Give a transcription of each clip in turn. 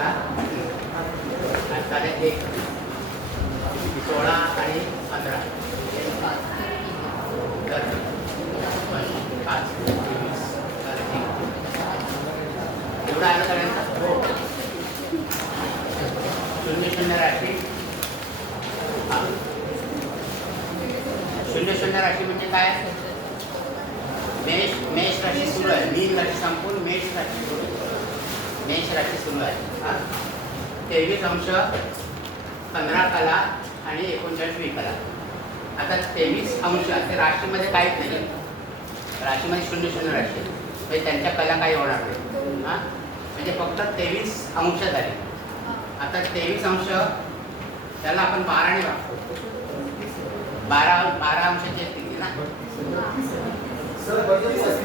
आता 1 16 आणि 15 तर 5 एवढा आलं सगळ्यांचा. शून्य शून्य राशी. शून्य शून्य राशी म्हणजे काय? मेष राशी सुरू आहे. मीन राशी संपून मेष राशी सुरू आहे. मेष राशी सुरू आहे. 23 अंश 15 कला आणि 39 विकला. आता 23 अंश ते राशीमध्ये काहीच नाही. राशीमध्ये शून्य शून्य राशी म्हणजे त्यांच्या कला काही होणार नाही. म्हणजे फक्त 23 अंश झाले. आता 23 अंश त्याला आपण 12ने वागतो. 12 अंशाची स्थिती ना. सर 32 आहे.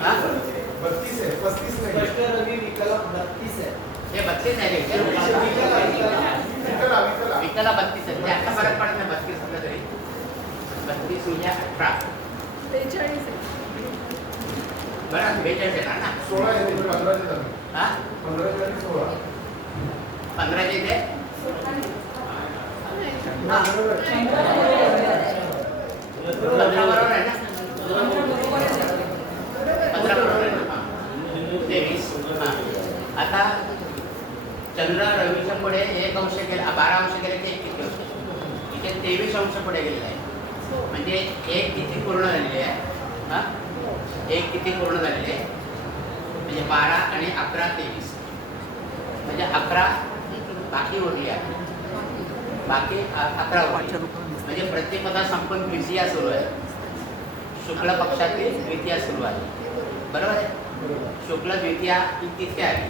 हां 32 आहे. 35 नाही. स्पष्ट रवी विकला 32 आहे. हे 32 आहे रे. विकला 32 आहे. म्हणजे आता फरक पडत नाही 32 असलं तरी. 32 म्हणजे 18. 43 आहे. बरं 42 येणार ना. 16 आहे. 15 चे झाले. हां 15 आणि 16. 15 चे इथे. हां बरोबर. 15 बरोबर आहे ना. 15 बरोबर आहे ना. 23. आता चंद्र रवीच्या पुढे 1 अंश गेला. 12 अंश गेले ते 1 किती होते. इथे 23 अंश पुढे गेलेला आहे. म्हणजे 1 किती पूर्ण झालेली आहे. 1 किती पूर्ण झालेली आहे. म्हणजे 12 आणि 11 23. म्हणजे 11 बाकी उरली आहे. बाकी 11 उरली. म्हणजे प्रतिपदा संपून द्वितीया सुरू आहे. शुक्ल पक्षातील द्वितीया सुरू आहे. बरोबर आहे. शुक्ल द्वितीया ही तिथे आहे.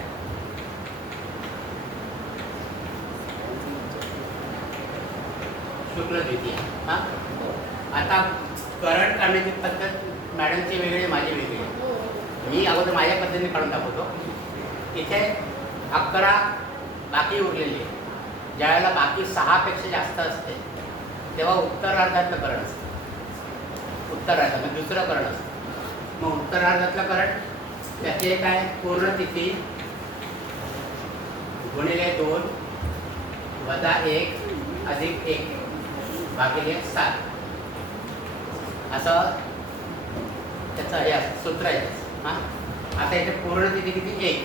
शुक्ल द्वितीया. आता करण काढण्याची पद्धत मॅडमची वेगळी, माझी वेगळी आहे. मी अगोदर माझ्या पद्धतीने काढून दाखवतो. इथे 11 बाकी उरलेली आहे. ज्यावेळेला बाकी 6 पेक्षा जास्त असते तेव्हा उत्तरार्धातलं करण असतं. उत्तरार्ध म्हणजे दुसरं करण असतं. मग उत्तरार्धातलं करण त्याचे काय? पूर्ण तिथी गुणिले 2 वजा 1 अधिक 1 भागिले 7 असं त्याचं हे असतं, सूत्र आहे. आता याचे पूर्ण तिथी किती? 1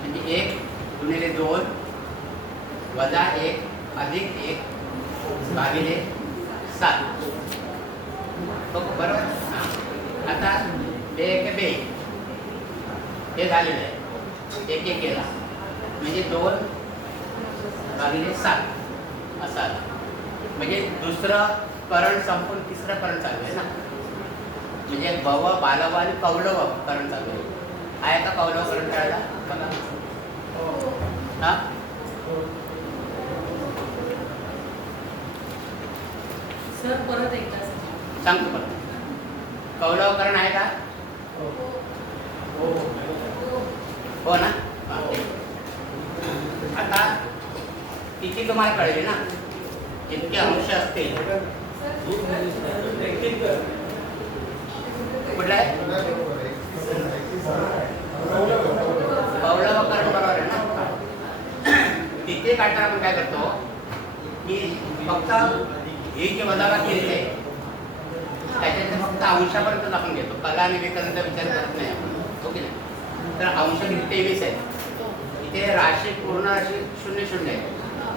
म्हणजे 1 गुणिले 2 वजा 1 अधिक 1 भागिले 7. बरोबर. आता 2 2 हे झालेलं आहे. 1 1 केला म्हणजे 2 भागिले 7 असं आलं. म्हणजे दुसरं करण संपून तिसरं करण चालू आहे ना. म्हणजे भव बालव आणि कौलव करण चालू आहे. आहे का कौलव करण करायला? बघा. हां सर परत एकदा सांगतो परत. कौलवकरण आहे का? हो ना. आता तिथी तुम्हाला कळली ना. इतके अंश असतील. कुठलं आहे? कौलवकरण बरोबर आहे ना. तिथे काढताना आपण काय करतो की फक्त ही जी वजाबाकी केलेली आहे त्याच्यात फक्त अंशापर्यंत आपण घेतो. कला आणि विकलनचा विचार करत नाही आपण. ओके ना. तर अंश किती? 23 आहे. इथे राशी पूर्ण राशी 0 0 आहे.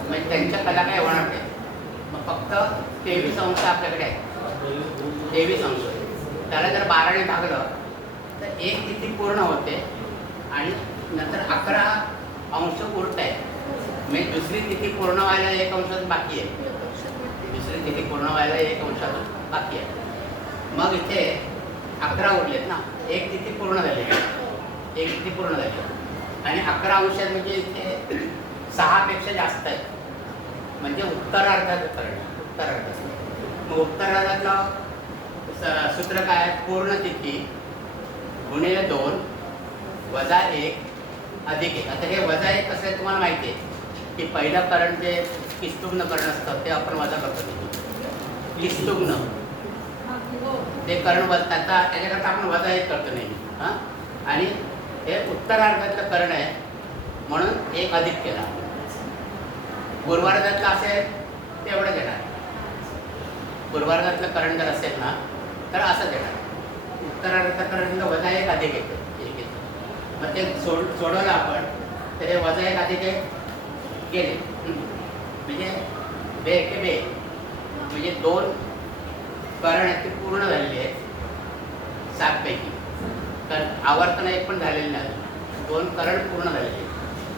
म्हणजे त्यांच्या कला काय होणार नाही. मग फक्त 23 अंश आपल्याकडे आहे. 23 अंश. त्याला जर 12ने भागलं तर 1 तिथी पूर्ण होते आणि नंतर 11 अंश उरत आहे. म्हणजे दुसरी तिथी पूर्ण व्हायला 1 अंशात बाकी आहे. दुसरी तिथी पूर्ण व्हायला 1 अंशातून बाकी आहे. मग इथे 11 उरलेत ना. 1 तिथी पूर्ण झाली. 1 तिथी पूर्ण झाली आणि 11 अंशात म्हणजे इथे 6 पेक्षा जास्त आहे. म्हणजे उत्तरार्धात करण. उत्तरार्धात. मग उत्तरार्धातलं सूत्र काय? पूर्ण तिथी गुणिले 2 वजा 1 अधिक 1. आता हे वजा 1 कसं आहे तुम्हाला माहिती आहे की पहिलं करण जे किस्तुग्न करण असतं ते आपण वजा करतो. किस्तुग्न ते करण त्याच्याकरता आपण वजा 1 करतो नेहमी. आणि हे उत्तरार्धातलं करण आहे म्हणून एक अधिक केला. पूर्वार्धातलं असेल तेवढं देणार. पूर्वार्धातलं करण जर असेल ना तर असं देणार. उत्तरार्धातलं करण वजा एक अधिक येतं. एक येतं. मग ते सोडवलं आपण तर हे वजा एक अधिक एक गेले. म्हणजे बे के बे म्हणजे 2 करण आहेत ते पूर्ण झालेले आहेत 7 पैकी. तर आवर्तन एक पण झालेलं नाही. 2 करण पूर्ण झालेले आहेत.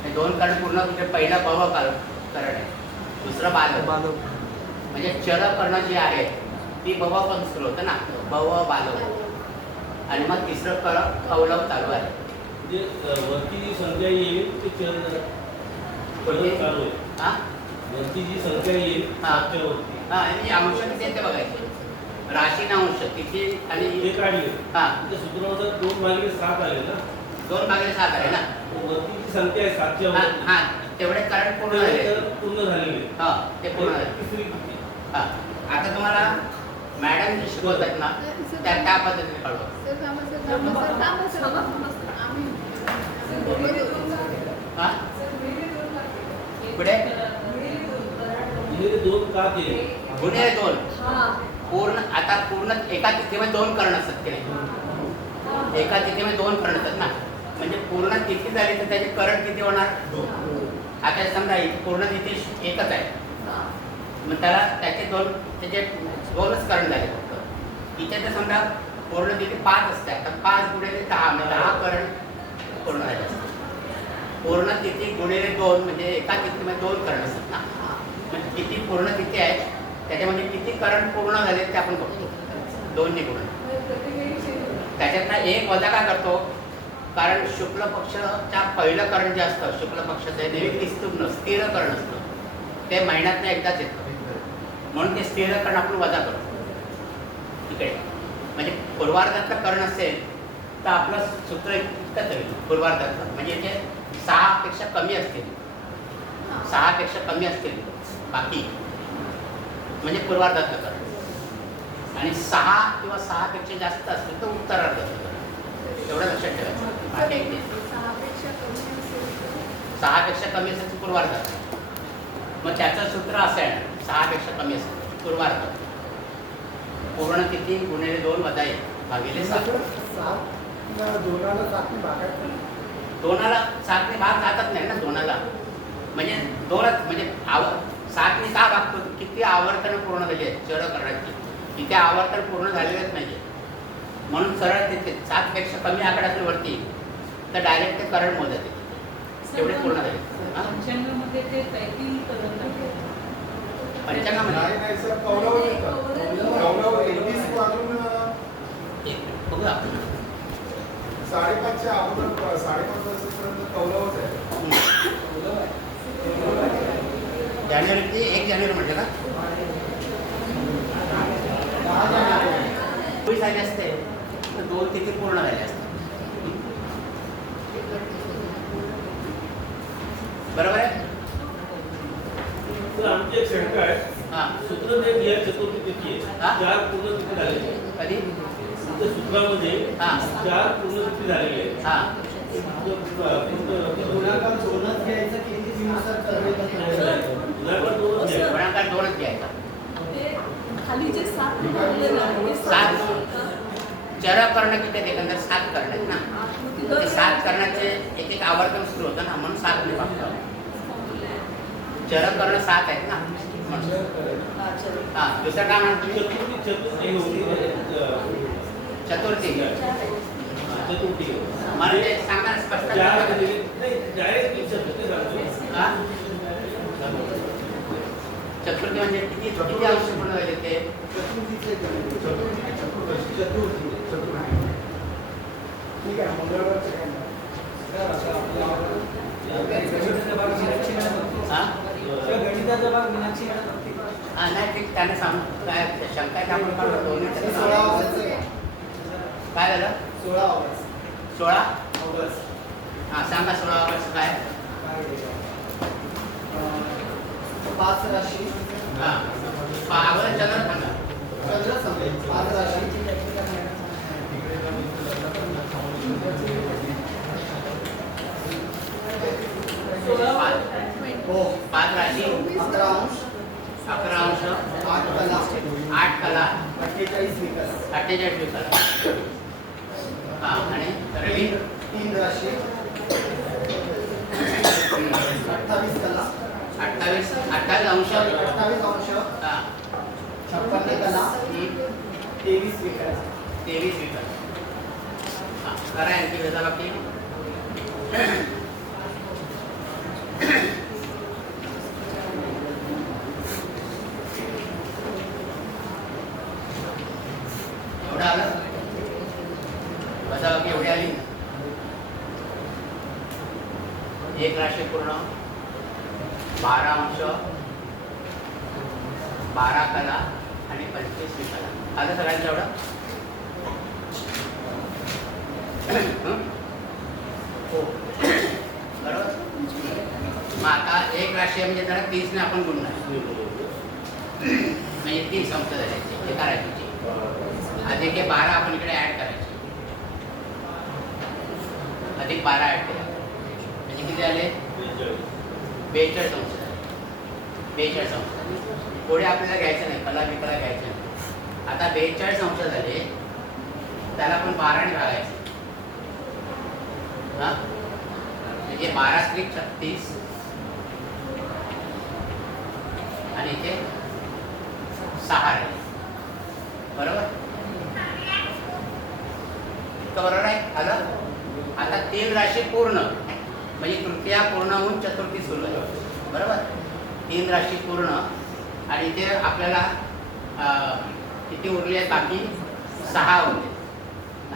हे 2 करण पूर्ण म्हणजे पहिला भव करण आहे, दुसरं बाल. म्हणजे चर कर्ण जी आहे ती भव पण सुरू होतं ना, भव बालव. आणि मग तिसरं कौलव चालू आहे. म्हणजे वरती जी संख्या येईल ते चर चालू आहे. हां वरती जी संख्या येईल त्यावरती हां आणि अंश किती आहे ते बघायचे. राशी ना अंश किती आणि ते काढले. हां त्या सूत्रानुसार 2/7 आले ना. 2/7 आहे ना. वरती जी संख्या आहे 7च्या हां वरती हां तेवढे करण पूर्ण झाले. तर पूर्ण झालेले. हां ते पूर्ण झाले. तिसरी किती? हां आता तुम्हाला मॅडम जे शिकवतात ना त्या पद्धतीने कळवा. हां पुढे म्हणजे 2 का केले? गुन्हे 2 पूर्ण. आता पूर्ण एका तिथीमध्ये 2 कर्ण असतात की नाही. एका तिथीमध्ये 2 कर्ण असतात ना. म्हणजे पूर्ण तिथी झाली तर त्याचे करण किती होणार? 2. आता समजा पूर्ण तिथी एकच आहे मग त्याचे 2 2च करण झाले फक्त. इथे तर समजा पूर्ण तिथे 5 असते. आता 5 गुणिले 10 म्हणजे 10 करण पूर्ण झाले असतात. पूर्ण तिथी गुणिले 2 म्हणजे एका तिथीमध्ये 2 करण असतात ना. म्हणजे किती पूर्ण तिथी आहेत त्याच्यामध्ये किती करण पूर्ण झाले ते आपण बघतो 2 ने गुणून. त्याच्यातला एक वजा काय करतो कारण शुक्ल पक्षाच्या पहिलं करण जे असतं शुक्ल पक्षाचं हे नेहमी स्थिर करण असतं. ते महिन्यातनं एकदाच येतं म्हणून ते स्थिर करण आपण वजा करतो इकडे. म्हणजे पूर्वार्धातलं करण असेल तर आपलं सूत्र इतकंच होईल पूर्वार्धातलं. म्हणजे ते 6 पेक्षा कमी असतील. 6 पेक्षा कमी असतील बाकी म्हणजे पूर्वार्धातलं करण. आणि 6 किंवा 6 पेक्षा जास्त असतील तर उत्तरार्धातलं करण. एवढं लक्षात ठेवायचं. बाकी एक 6 पेक्षा कमी असेल तर पूर्वार्धात. मग त्याचं सूत्र असं आहे 6 पेक्षा कमी असेल पूर्वार्धात. पूर्ण तिथी गुणिले 2 वजा 1 भागिले 7. 2ला 7 ने भागायचं. 2ला 7 ने भाग जातच नाही ना 2ला. म्हणजे 2च म्हणजे 7 ने का भागतो? किती आवर्तन पूर्ण झाली आहेत चर करण्याची. तिथे आवर्तन पूर्ण झालेलंच नाही. म्हणून सरळ तिथे 7 पेक्षा कमी आकडा असेल वरती तर डायरेक्ट ते करण मोजत तेवढे पूर्ण झाले. पंचांगामध्ये ते 33 करण आहे. पंचांगामध्ये नाही सर कौलव येतं. कौलव 21 वाजून बघू आपण 5:30च्या अगोदर 5:30 वाजेपर्यंत कौलवच आहे. जानेवारी 1 जानेवारी म्हटलं का 20 झाले असते तर 2 तिथे पूर्ण झाले असते. बरोबर आहे. तर आमची एक शंका आहे. हां सूत्र जे बिहार चतुर्थी तिथी आहे हा? 4 पूर्ण तिथी झालेली. कधी त्या सूत्रामध्ये हां 4 पूर्ण तिथी झालेली आहे. हां गुणाकार 2च घ्यायचं किती दिवसात गुणाकार 2च घ्यायचा. गुणाकार 2च घ्यायचा. ते खाली जे 7 लिहिलेलं आहे ते 7 चर कर्ण किती आहेत? एकंदर 7 कर्ण आहेत ना. ते 7 करण्याचे एक एक आवर्तन सुरू होतं ना म्हणून 7 ने भागतो. चर कर्ण 7 आहेत ना म्हणून. हां दुसरं काय म्हणतो तुम्ही? चतुर्थी चतुर्थी चतुर्थी मला ते सांगा स्पष्ट. 4 नाही डायरेक्ट चतुर्थी सांगतो. हां चतुर्थी म्हणजे किती किती अंश पूर्ण झाले ते? चतुर्थी. ठीक आहे मंगळवारचं काय नाही. हां गणिताचा भाग मीनाक्षी मॅडम बघते. हां नाही ठीक त्यांना सांग काय शंका आहे आपण काढू 2 मिनिटं. 16 ऑगस्ट. काय झालं? 16 ऑगस्ट. 16 ऑगस्ट. हां सांगा 16 ऑगस्ट काय? 5 राशी. हां अगोदर चंद्र सांगा. चंद्र सांगेल 5 राशी. हो 5 राशी 11 अंश 11 अंश 8 कला 8 कला 48 विकला 48 विकला. हा आणि रवी 3 राशी 28 कला 28 अंश 28 अंश हा 56 कला 23 विकला 23 विकला. हा करा यांची वजाबाकी. एवढं आलं वजाबाकी एवढी आली. 1 राशी पूर्ण 12 अंश 12 कला आणि 25 विकला. आलं सगळ्यांचं एवढं. हो बरोबर. मग आता 1 राशी म्हणजे जरा 30 ने आपण गुणणार म्हणजे 30 अंश झाले एका राशीची. अधिक हे 12 आपण इकडे ऍड करायचे. अधिक 12 ऍड केला म्हणजे किती आले 42 अंश झाले. 42 अंश. पुढे आपल्याला घ्यायचं नाही कला बिकला घ्यायचं नाही. आता 42 अंश झाले त्याला आपण 12 ने भागायचं. हा म्हणजे 12 त्रिक 36 आणि इथे 6 आहे. बरोबर. इतकं बरोबर आहे. आलं. आता 3 राशी पूर्ण म्हणजे तृतीया पूर्ण होऊन चतुर्थी सुरू आहे. बरोबर. 3 राशी पूर्ण आणि इथे आपल्याला किती उरली आहेत बाकी 6 उरले.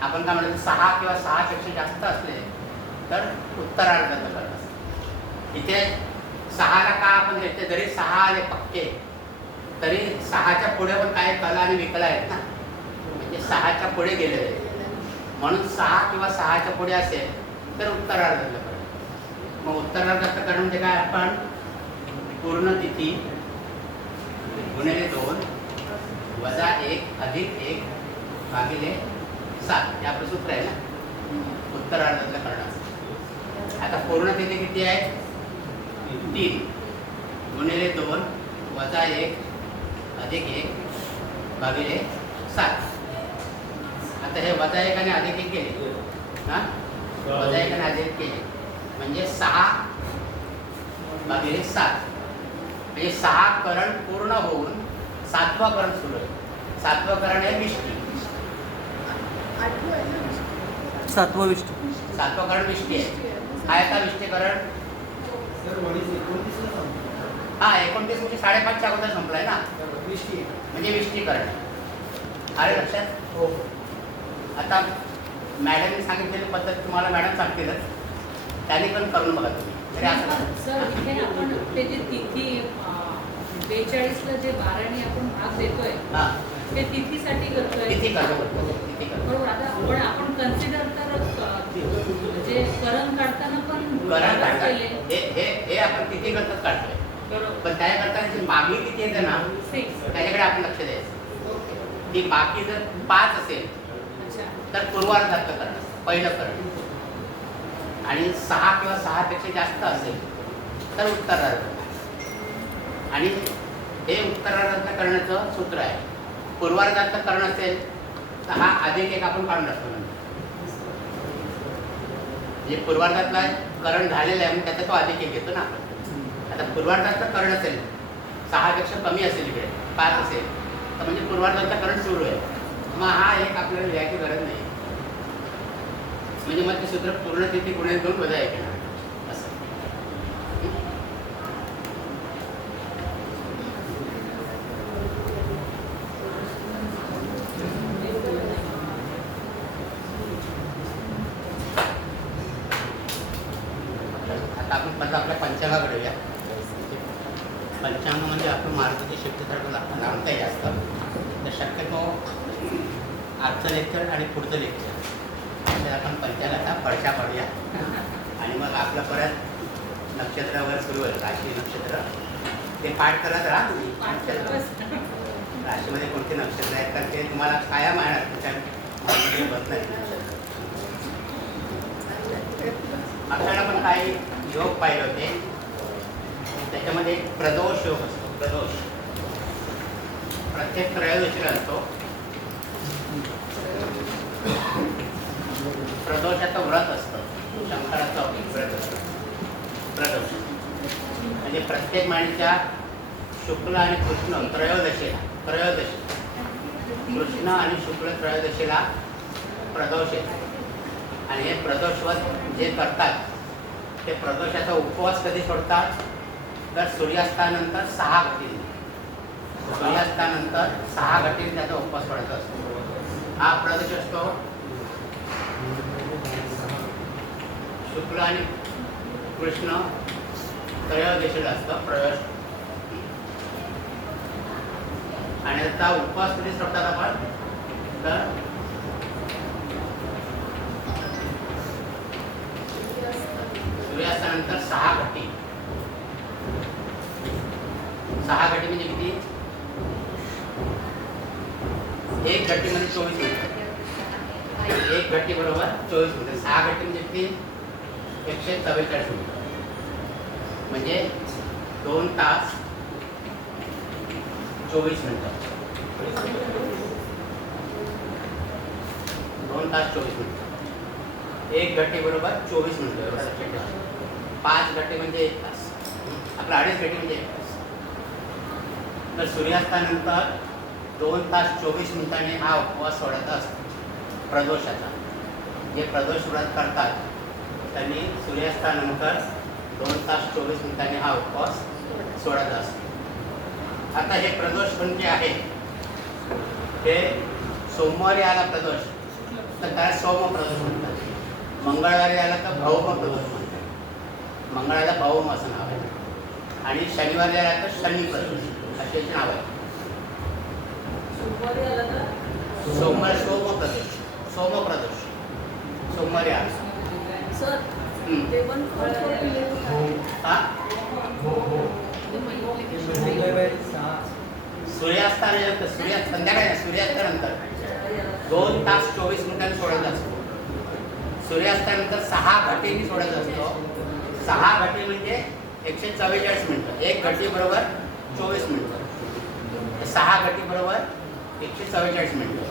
आपण काय म्हणतो 6 किंवा 6 पेक्षा जास्त असले तर उत्तरार्धात करतात. इथे 6ला का आपण घेतले जरी 6 आले पक्के तरी 6च्या पुढे पण काय कला आणि विकला आहेत ना म्हणजे 6च्या पुढे गेलेले आहेत म्हणून 6 किंवा 6च्या पुढे असेल तर उत्तरार्धात करतात. मग उत्तरार्धात करणं म्हणजे काय आपण पूर्ण तिथी गुणिले 2 वजा 1 अधिक 1 भागिले 7 हे आपलं सूत्र आहे ना उत्तरार्धातलं करण्याचं. आता पूर्ण तिथी किती आहे 3 गुणिले 2 वजा 1 अधिक 1 भागिले 7. आता हे वजा 1 आणि अधिक 1 केले. हां वजा 1 आणि अधिक 1 केले म्हणजे 6 भागिले 7 म्हणजे 6 करण पूर्ण होऊन 7वं करण सुरू आहे. 7वं करण आहे विष्टी. 7वं विष्टी. 7वं करण विष्टी आहे. काय आता विष्टीकरण सर 29 ला संपलं. हा 29 म्हणजे 5:30च्या अगोदर संपलाय ना 20 म्हणजे विष्टीकरण. अरे लक्षात. हो आता मॅडमने सांगितलेली पद्धत तुम्हाला मॅडम सांगतीलच त्यांनी पण करून बघा तुम्ही. तरी असं नाही. सर इथे आपण ते जे तिथी 42ला जे 12ने आपण भाग देतोय हां ते तिथीसाठी करतोय. किती करतो किती करतो बरोबर. आता आपण कन्सिडर तर जे करण काढताना पण करण भागच काढताय केले. हे आपण किती करतात काढतोय बरोबर. पण त्या करताना जी मागणी किती येते ना 6. त्याच्याकडे आपण लक्ष द्यायचं. ती बाकी जर 5 असेल अच्छा. तर पूर्वार्धातलं करणं पहिलं करणं आणि 6 किंवा 6पेक्षा जास्त असेल तर उत्तरार्ध. आणि हे उत्तरार्धातलं करण्याचं सूत्र आहे. पूर्वार्धातलं करणं असेल तर हा अधिक 1 आपण काढून टाकतो. म्हणजे पूर्वार्धातला करण झालेलं आहे म्हणून त्याचा तो अधिक 1 घेतो ना आपण. आता पूर्वार्धातलं करण असेल 6पेक्षा कमी असेल इकडे 5 असेल तर म्हणजे पूर्वार्धातलं करण सुरू आहे. मग हा एक आपल्याला लिहायची गरज नाही म्हणजे मग ते सूत्र पूर्ण तिथे गुणिले 2 वजा 1 येणार असं. आता आपण पहिला आपल्या पंचांगाकडे येऊया. पंचांग म्हणजे आपण मारुतीची शिफ्टसारखं लावता आहे जास्त तर शक्यतो आजचं लेक्चर आणि पुढचं लेक्चर तर आपण पंचांगाचा पडशा पडूया आणि मग आपलं परत नक्षत्र वगैरे सुरू होईल. राशी नक्षत्र ते पाठ करत राहा तुम्ही. नक्षत्र राशीमध्ये कोणते नक्षत्र आहेत तर ते तुम्हाला कायम आहे त्याच्यामध्ये बदल आहे. आपल्याला पण काही योग पाहिले होते, त्याच्यामध्ये एक प्रदोष योग असतो. प्रदोष प्रत्येक त्रयोदशीला असतो. प्रदोषाचं व्रत असतं, शंकराचं व्रत असतं प्रदोष. म्हणजे प्रत्येक महिन्याच्या शुक्ल आणि कृष्ण त्रयोदशीला, कृष्ण आणि शुक्ल त्रयोदशीला प्रदोष येतो. आणि हे प्रदोषवत जे करतात ते प्रदोषाचा उपवास कधी सोडतात तर सूर्यास्तानंतर 6 घटिनी. सूर्यास्तानंतर 6 घटिनी त्याचा उपवास सोडायचा असतो. हा प्रदोष असतो शुक्ल आणि कृष्ण त्रयोदशीला असतं प्रदोष. आणि आता उपवास कधी सोडतात आपण तर सूर्यास्तानंतर 6 घटी. 6 घटी म्हणजे किती? एक घटीमध्ये 24 मिनिटं. एक घटी बरोबर 24 मिनिटं. 6 घटी म्हणजे किती? 144 मिनिटं. म्हणजे 2 तास 24 मिनिटं. 2 तास 24 मिनिटं. एक घटी बरोबर 24 मिनिटं. एवढा लक्षात ठेवा. 5 घटी म्हणजे 1 तास. आपला 2.5 घटी म्हणजे 1 तास. तर सूर्यास्तानंतर 2 तास 24 मिनिटांनी हा उपवास सोडायचा असतो प्रदोषाचा. जे प्रदोष व्रत करतात त्यांनी सूर्यास्तानंतर 2 तास 24 मिनिटांनी हा उपवास सोडायचा असतो. आता हे प्रदोष म्हणजे आहे हे सोमवारी आला प्रदोष तर त्याला सोम प्रदोष म्हणतात. मंगळवारी आला तर भौम प्रदोष म्हणतात. मंगळाला भौम असं नाव आहे. आणि शनिवारी आला तर शनी प्रदोष असे नाव आहे. सोमवार सोम प्रदोष. सोम प्रदोष सोमवारी आला. सर हा सूर्यास्तानंतर संध्याकाळी सूर्यास्तानंतर 2 तास 24 मिनिटांनी सोडायचा असतो. सूर्यास्तानंतर 6 घटींनी सोडायचा असतो. 6 घटी म्हणजे 144 मिनिटं. एक घटी बरोबर 24 मिनिटं. 6 घटी बरोबर 144 मिनिटं.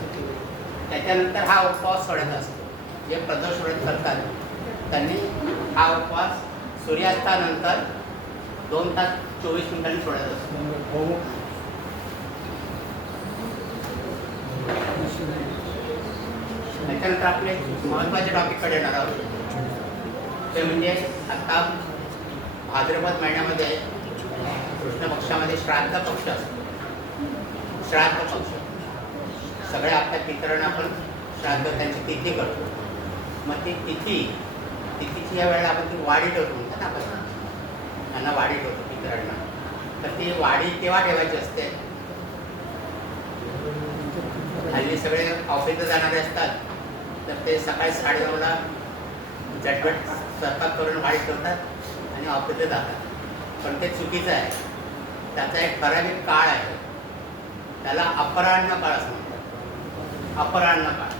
त्याच्यानंतर हा उपवास सोडायचा असतो. जे प्रदोष व्रत करतात त्यांनी हा उपवास सूर्यास्तानंतर 2 तास 24 मिनिटांनी सोडायचा असतो. त्याच्यानंतर आपले महत्त्वाच्या टॉपिककडे येणार आहोत. ते म्हणजे आता भाद्रपद महिन्यामध्ये कृष्ण पक्षामध्ये श्राद्ध पक्ष असतो. श्राद्ध पक्ष सगळ्या आपल्या पितरांना आपण श्राद्ध त्यांची तिथी करतो. मग ती तिथीची या वेळेला आपण ती वाढी ठेवतो म्हणतात ना आपण. त्यांना वाढी ठेवतो पितरांना. तर ती वाढी केव्हा ठेवायची असते? हल्ली सगळे ऑफिसला जाणारे असतात तर ते सकाळी 9:30ला झटपट स्वयंपाक करून वाढी ठेवतात आणि ऑफिसला जातात. पण ते चुकीचं आहे. त्याचा एक ठराविक काळ आहे. त्याला अपराह्न काळ असं म्हणतात. अपराह्न काळ.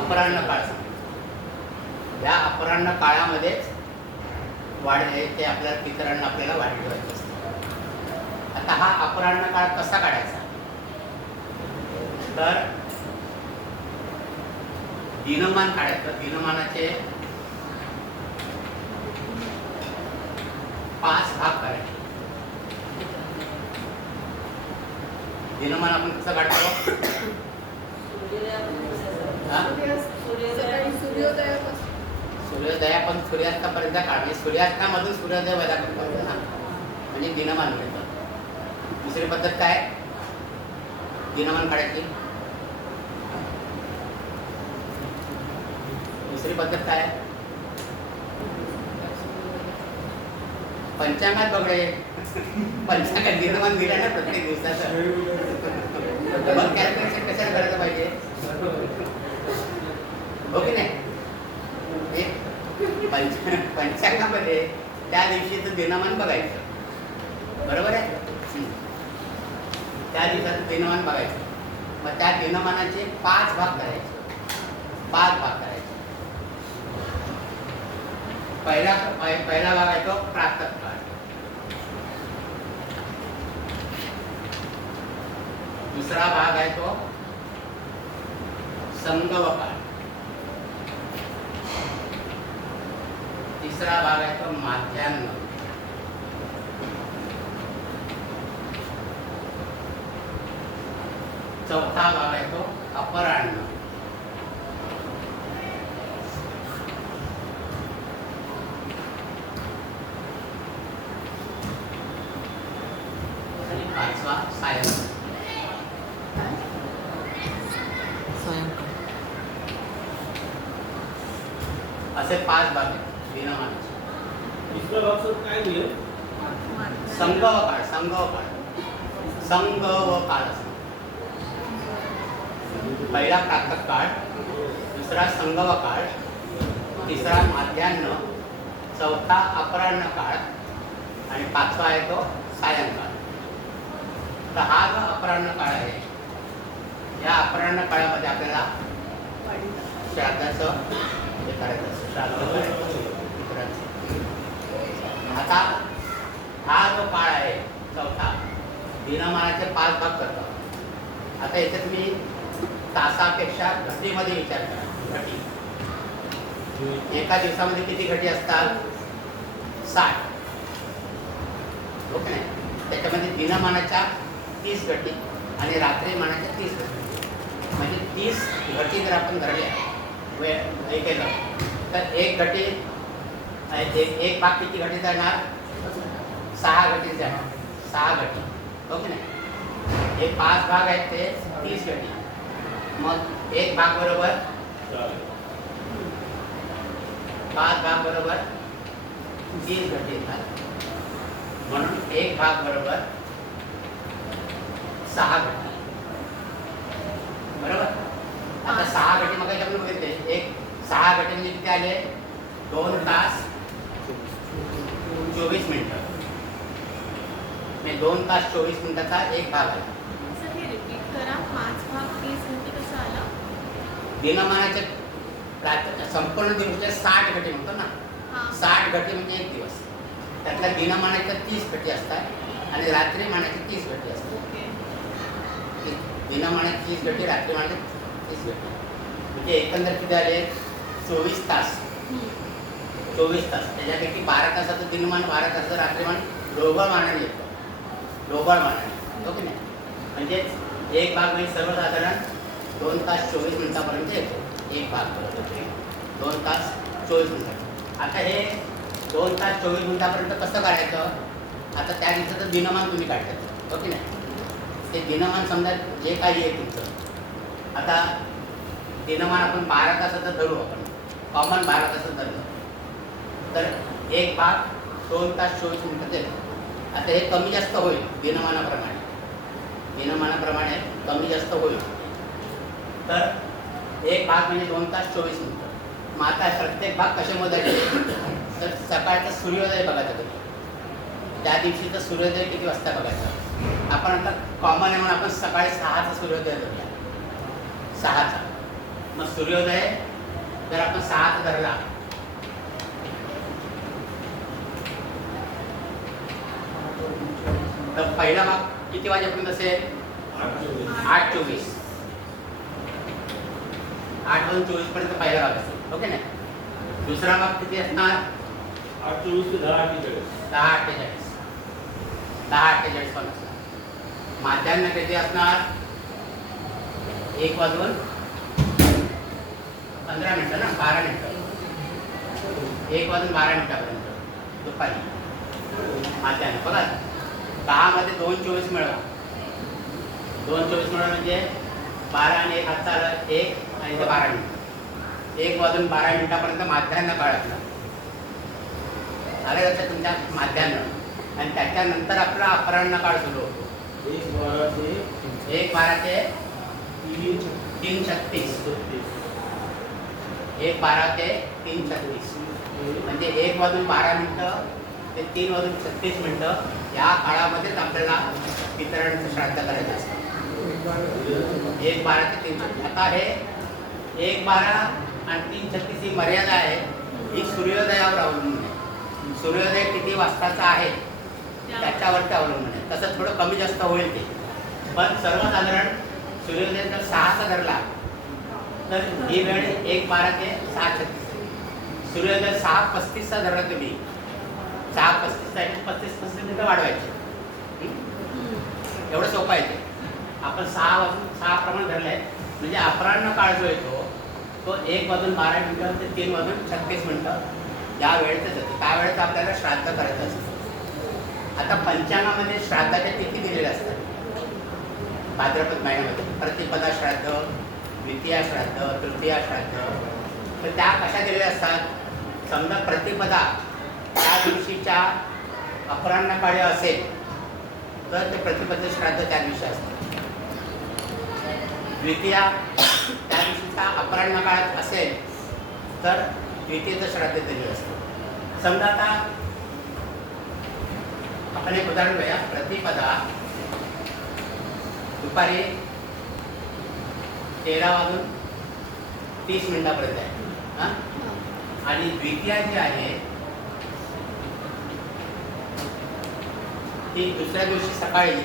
अपराह्न काळ. या अपराह्न काळामध्येच वाढे ते आपल्या पितरांना आपल्याला वाढी ठेवायचं असतं. आता हा अपराह्न काळ कसा काढायचा तर दिनमान काढायचं. दिनमानाचे 5 भाग करायचे. दिनमान आपण कसं काढतो? सूर्योदयापासून सूर्यास्तापर्यंत काढणे. सूर्यास्तामधून सूर्योदय व्हायला करतो ना म्हणजे दिनमान मिळतं. दुसरी पद्धत काय दिनमान काढायची? दुसरी पद्धत काय? पंचांगात बघडे. पंचांगात दिनमान दिलं ना प्रत्येक दिवसाचं. मग कॅल्क्युलेशन कशाला करायचं पाहिजे? हो की नाही? पंचांगामध्ये त्या दिवशीचं दिनमान बघायचं. बरोबर आहे? त्या दिवसाचं दिनमान बघायचं. मग त्या दिनमानाचे 5 भाग करायचे. 5 भाग करायचे. पहिला भाग आहे तो प्रातःकाळ. दुसरा भाग आहे तो संगवकाळ. तिसरा भाग आहे तो माध्यान्ह. चौथा भाग आहे तो अपराह्न. आणि 5वा सायंकाळ. सायंकाळ. असे 5 भाग आहेत दिनमानाचे. तिसरा भाग सर काय दिलं? संगवकाळ. संगवकाळ. संगवकाळ असतो. पहिला प्रातःकाळ, दुसरा संगवकाळ, तिसरा माध्यान्ह, चौथा अपराह्न काळ आणि 5वा आहे तो सायंकाळ. तर हा जो अपराह्न काळ आहे, या अपराह्न काळामध्ये आपल्याला श्राद्धाचं हे करायचं असतं. श्राद्ध करायचं पितरांचं. आता हा जो काळ आहे चौथा, दिनमानाचे 5 भाग करतात. आता याच्यात मी तासापेक्षा घटीमध्ये विचार करा. घटी एका दिवसामध्ये किती घटी असतात? 60. ओके नाही? त्याच्यामध्ये दिनमानाच्या 30 घटी आणि रात्रीमानाच्या 30 घटी. म्हणजे 30 घटी जर आपण धरल्या हे केलं तर एक घटी एक भाग किती घटी जाणार? 6 घटी जाणार. 6 घटी. ओके नाही? हे 5 भाग आहेत ते 30 घटी. मग एक भाग बरोबर 5 भाग बरोबर 30 घटी येतात. म्हणून एक भाग बरोबर 6 घटी. बरोबर? आता 6 घटी मग काय बघितले. एक 6 घटी म्हणजे किती आले? 2 तास 24 मिनिटं. म्हणजे 2 तास 24 मिनिटाचा एक भाग आहे. सर हे रिपीट करा. 5 भाग 30 घंटे कसं आलं? दिनमानाचे संपूर्ण दिवसाचे 60 घटी म्हणतो ना. हां. 60 घटी म्हणजे एक दिवस. त्यातल्या दिनमानाच्या 30 घटी असतात आणि रात्रीमानाच्या 30 घटी असतात. ओके. दिनमानाची 30 घटी, रात्रीमानाची 30 घटी. म्हणजे एकंदर किती आले? 24 तास. 24 तास. त्याच्यापैकी 12 तासाचं दिनमान, 12 तासाचं रात्रीमान ढोबळ मानाने येतं. ढोबळ मानाने. ओके नाही? म्हणजे एक भाग म्हणजे सर्वसाधारण 2 तास 24 मिनिटापर्यंत येतो. एक भाग बरोबर 2 तास 24 मिनिटं. आता हे 2 तास 24 मिनिटापर्यंत कसं करायचं? आता त्या दिवसाचं दिनमान तुम्ही काढतात. ओके नाही? ते दिनमान समजा जे काही आहे तुमचं. आता दिनमान आपण 12 तासाचं धरू. आपण कॉमन 12 तासाचं धरलं तर एक भाग 2 तास 24 मिनिटात येतो. आता हे कमी जास्त होईल दिनमानाप्रमाणे. दिनमानाप्रमाणे कमी जास्त होईल. तर एक भाग म्हणजे 2 तास 24 मिनिटं. मग आता प्रत्येक भाग कसे मोजायचे? तर सकाळचा सूर्योदय बघायचा तुम्ही. त्या दिवशीचा सूर्योदय किती वाजता बघायचा? आपण आता कॉमन आहे म्हणून आपण सकाळी 6चा सूर्योदय धरूया. 6चा. मग सूर्योदय जर आपण 6चा धरला तर पहिला भाग किती वाजेपर्यंत असेल? 8:24. 8:24 पर्यंत पहिला भाग असेल. ओके नाही? दुसरा भाग किती असणार? 8:24 ते 10:48. 10:48. 10:48 पण असणार. माध्यान्ह किती असणार? 1 वाजून 15 मिनिटं ना. 12 मिनिटं. 1 वाजून 12 मिनिटापर्यंत दुपारी माध्यान्ह. बघा 10 मध्ये 2:24 मिळवा. 2:24 मिळवा म्हणजे 12 आणि 1 हातचा आला 1 आणि ते 12 मिनिटं. 1 वाजून 12 मिनिटापर्यंत माध्यान्ह काळ असणार. आलं लक्षात तुमच्या? माध्यान्ह. आणि त्याच्यानंतर आपला अपराह्न काळ सुरू होतो. 1:12 ते 1:12 ते 3:36. 1:12 ते 3:36 म्हणजे 1 वाजून 12 मिनिटं ते 3 वाजून 36 मिनिटं या काळामध्येच आपल्याला पितरांचं श्राद्ध करायचं असतं. 1/12 ते 3 आता हे 1/12 आणि 3:36 ही मर्यादा आहे. ही सूर्योदयावर अवलंबून आहे. सूर्योदय किती वाजताचा आहे त्याच्यावरती अवलंबून आहे. तसं थोडं कमी जास्त होईल ते, पण सर्वसाधारण सूर्योदय जर 6चा धरला तर ही वेळ 1/12 ते 6:36. सूर्योदय 6:35चा धरला तुम्ही, 6:35 35 मिनिटं वाढवायचे. एवढं सोपं आहे ते. आपण 6 वाजून 6 प्रमाणे धरलं आहे म्हणजे अपराह्न काळ जो येतो तो 1 वाजून 12 मिनिटं ते 3 वाजून 36 मिनिटं या वेळेतच येते. त्या वेळेत आपल्याला श्राद्ध करायचं असतं. आता पंचांगामध्ये श्राद्धाच्या तिथी दिलेल्या असतात. भाद्रपद महिन्यामध्ये प्रतिपदा श्राद्ध, द्वितीया श्राद्ध, तृतीया श्राद्ध. तर त्या कशा दिलेल्या असतात? समजा प्रतिपदा त्या दिवशीच्या अपराह्नकाळी असेल तर ते प्रतिपदा श्राद्ध त्या दिवशी असतं. द्वितीया त्या दिवशीचा अपराह्न काळात असेल तर द्वितीयचं श्राद्ध दिलेलं असतं. समजा आता आपण एक उदाहरण घेऊया. प्रतिपदा दुपारी 13:30 मिनिटापर्यंत आहे. हां, आणि द्वितीया जी आहे ती दुसऱ्या दिवशी सकाळी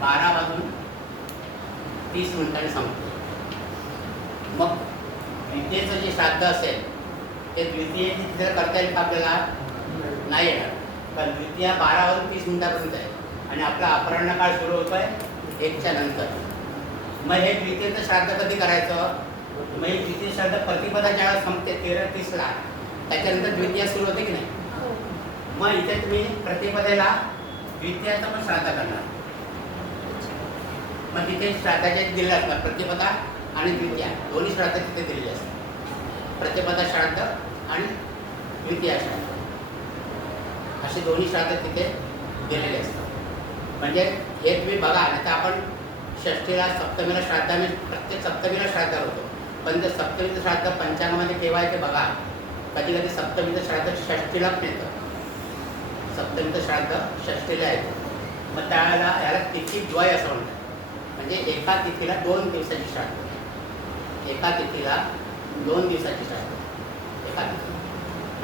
12:30 मिनिटांनी संपते. मग द्वितीयेचं जे श्राद्ध असेल ते द्वितीयेची जर करता येईल का आपल्याला? नाही येणार, कारण द्वितीया 12:30 मिनिटापर्यंत आहे आणि आपला अपराह्न काळ सुरू होतो आहे 1च्या नंतर. मग हे द्वितीयेचं श्राद्ध कधी करायचं? मग हे द्वितीय श्राद्ध प्रतिपदा ज्यावेळेला संपते 13:30ला त्याच्यानंतर द्वितीया सुरू होते की नाही? मग इथे तुम्ही प्रतिपदेला द्वितीयाचं पण श्राद्ध करणार. मग तिथे श्राद्धाचे दिले असतात प्रतिपदा आणि द्वितीया, दोन्ही श्राद्ध तिथे दिलेले असतात. प्रतिपदा श्राद्ध आणि द्वितीया श्राद्ध असे दोन्ही श्राद्ध तिथे दिलेले असतात. म्हणजे हे तुम्ही बघा. नाही तर आपण षष्टीला सप्तमीला श्राद्धाने प्रत्येक सप्तमीला श्राद्ध होतो, पण ते सप्तमीचं श्राद्ध पंचांगामध्ये केव्हा आहे ते बघा. कधी कधी सप्तमीचं श्राद्ध षष्टीला पण येतं. सप्तमीचं श्राद्ध षष्टीला येतं. मग त्यावेळेला याला तिथी द्वय असं म्हणतात. म्हणजे एका तिथीला 2 दिवसाची श्राद्ध, एका तिथीला 2 दिवसाची श्राद्ध एका तिथीला.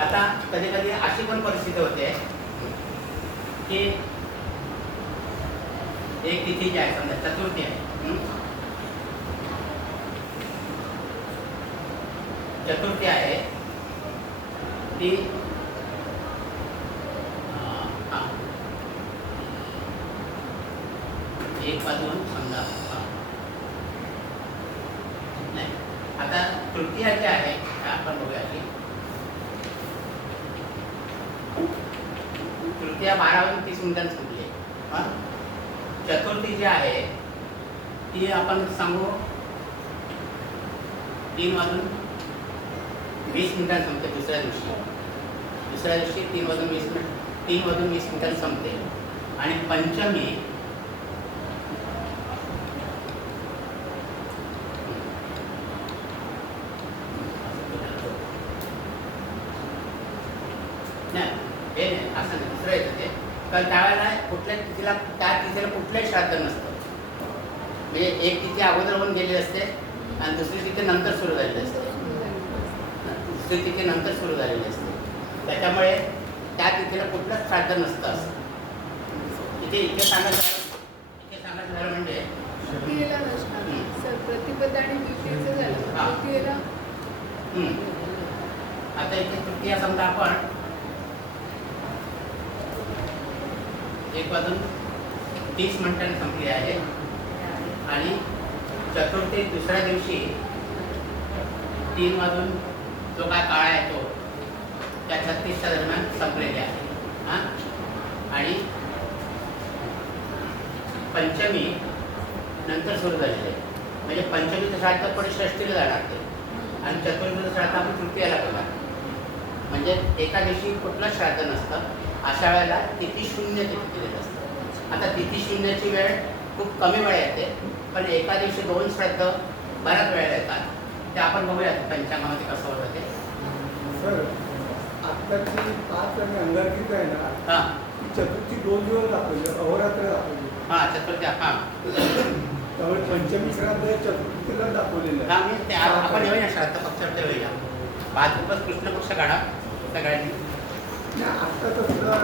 आता कधी कधी अशी पण परिस्थिती होते की एक तिथी जी आहे समजा चतुर्थी आहे, चतुर्थी आहे ती 1 वाजून समजा नाही. आता तृतीया जी आहे आपण बघूया की तृतीया 12:30 मिनिटांनी संपली आहे. चतुर्थी जी आहे ती आपण सांगू 3:20 मिनिटांनी संपते. दुसऱ्या दिवशी 3:20 मिनिटांनी संपते. आणि पंचमी नाही, असं नाही, दुसरं येतं ते. कारण त्यावेळेला कुठल्या तिथीला त्या तिथीला कुठलंही श्राद्ध नसतं. म्हणजे एक तिथी अगोदर होऊन गेलेली असते आणि दुसरी तिथी नंतर सुरू झालेली असते. दुसरी तिथी नंतर सुरू झालेली असते. त्याच्यामुळे त्या तिथीला कुठलंच श्राद्ध नसतं असं इथे सांगायचं झालं म्हणजे तृतीयेला नसणार सर. प्रतिपदा आणि द्वितीयेचं झालं. हां. तृतीयेला आता इथे तृतीया समजा आपण 1:30 मिनिटांनी संपली आहे आणि चतुर्थी दुसऱ्या दिवशी 3 वाजून जो काय काळ आहे तो त्या 36च्या दरम्यान संपलेली आहे. हां, आणि पंचमी नंतर सुरू झालेली आहे. म्हणजे पंचमीचं श्राद्ध पण षष्टीला जाणार ते आणि चतुर्थीचं श्राद्ध आपण तृतीयाला करणार. म्हणजे एका दिवशी कुठलं श्राद्ध नसतं. अशा वेळेला तिथी शून्य तिथी दिलेलं असतं. आता तिथी शून्याची वेळ खूप कमी वेळ येते, पण एका दिवशी 2 श्राद्ध बऱ्याच वेळेला येतात. ते आपण बघूया पंचांगामध्ये कसं होतं ते. सर, आत्ताची 5 आणि अंगारकीच आहे ना, हां, ती चतुर्थी 2 दिवस दाखवली, अहोरात्र दाखवली. हां चतुर्थी हां त्यामुळे पंचमी श्राद्ध हे चतुर्थीला दाखवलेलं आहे. हां मी ते आपण येऊया श्राद्ध पक्षावर येऊया भाजपच कृष्ण पक्ष काढा सगळ्यांनी नाही, आता तर सुद्धा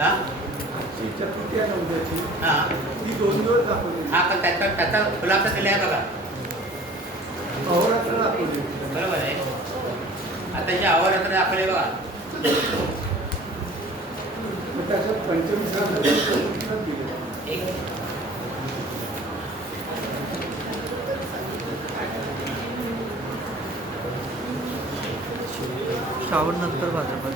हां आजची चतुर्थी आहे ना उद्याची, हां ती 2 दिवस दाखवलेली. हां पण त्याचा खुलासा दिला आहे बघा अहोरात्र दाखवली. बरोबर आहे आता जे अहोरात्र दाखवले बघा मग त्याच्यात पंचमी श्राद्ध हे चतुर्थीलाच दिलेलं आहे. एक श्रावण नंतर भाजपा.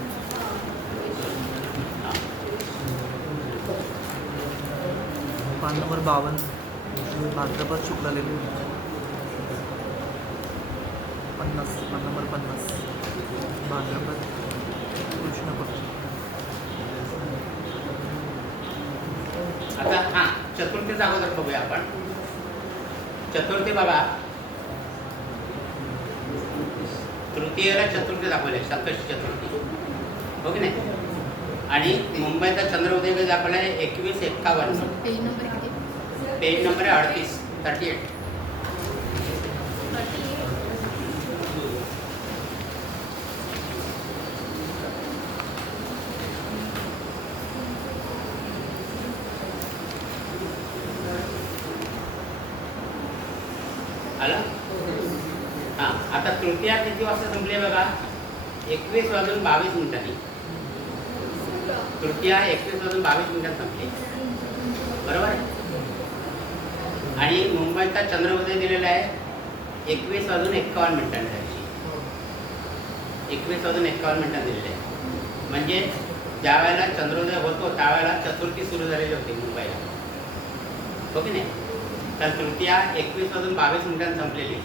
पान नंबर 52 भाद्रपद शुक्ल लेले 50 पान नंबर 50 भाद्रपद कृष्ण पक्ष. आता हां चतुर्थीचा अगोदर बघूया आपण चतुर्थी बाबा तृतीयेला चतुर्थी दाखवले संकष्टी चतुर्थी हो की नाही आणि मुंबईचा चंद्रोदय कधी दाखवला आहे 2151 पेज नंबर किती पेज नंबर आहे 38 आलं हां आता तृतीया किती वाजता संपली आहे बघा 21:22 तृतीया 21:22 संपली बरोबर आहे आणि मुंबईचा चंद्रोदय दिलेला आहे 21:51 त्याची 21:51 दिलेले आहे म्हणजे ज्या वेळेला चंद्रोदय होतो त्यावेळेला चतुर्थी सुरू झालेली होती मुंबईला हो की नाही तर तृतीया 21:22 संपलेली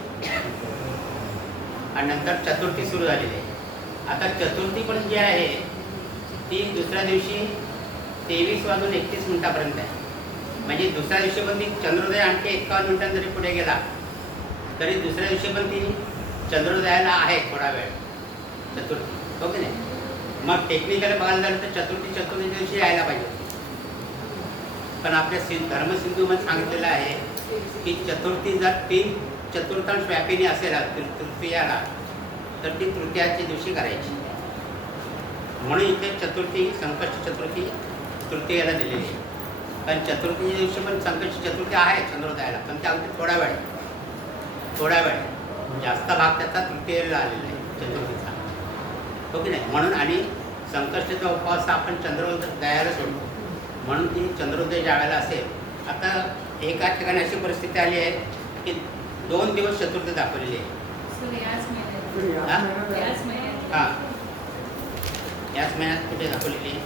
आणि नंतर चतुर्थी सुरू झालेली आहे आता चतुर्थी पण जी आहे ती दुसऱ्या दिवशी 23:31 आहे म्हणजे दुसऱ्या दिवशी पण ती चंद्रोदय आणखी 51 जरी पुढे गेला तरी दुसऱ्या दिवशी पण ती चंद्रोदयाला आहे थोडा वेळ चतुर्थी हो की नाही मग टेक्निकली बघायला झालं तर चतुर्थी दिवशी यायला पाहिजे पण आपल्या धर्मसिंधूमध्ये सांगितलेलं आहे की चतुर्थी जर 3 चतुर्थांश व्यापिनी असेल तृतीयाला तर ती तृतीयाच्या दिवशी करायची म्हणून इथे चतुर्थी संकष्टी चतुर्थी तृतीयाला दिलेली आहे कारण चतुर्थीच्या दिवशी पण संकष्टी चतुर्थी आहे चंद्रोदयाला पण त्या अगदी थोडा वेळ जास्त भाग त्याचा तृतीयेला आलेला आहे चतुर्थीचा हो की नाही म्हणून आणि संकष्टीचा उपवास आपण चंद्रोदयाला सोडतो म्हणून ती चंद्रोदय ज्या वेळेला असेल आता एका ठिकाणी अशी परिस्थिती आली आहे की 2 दिवस चतुर्थी दाखवलेली आहे सर याच महिन्यात तर या हा? महिन्यात याच महिन्यात हां याच महिन्यात कुठे दाखवलेली आहे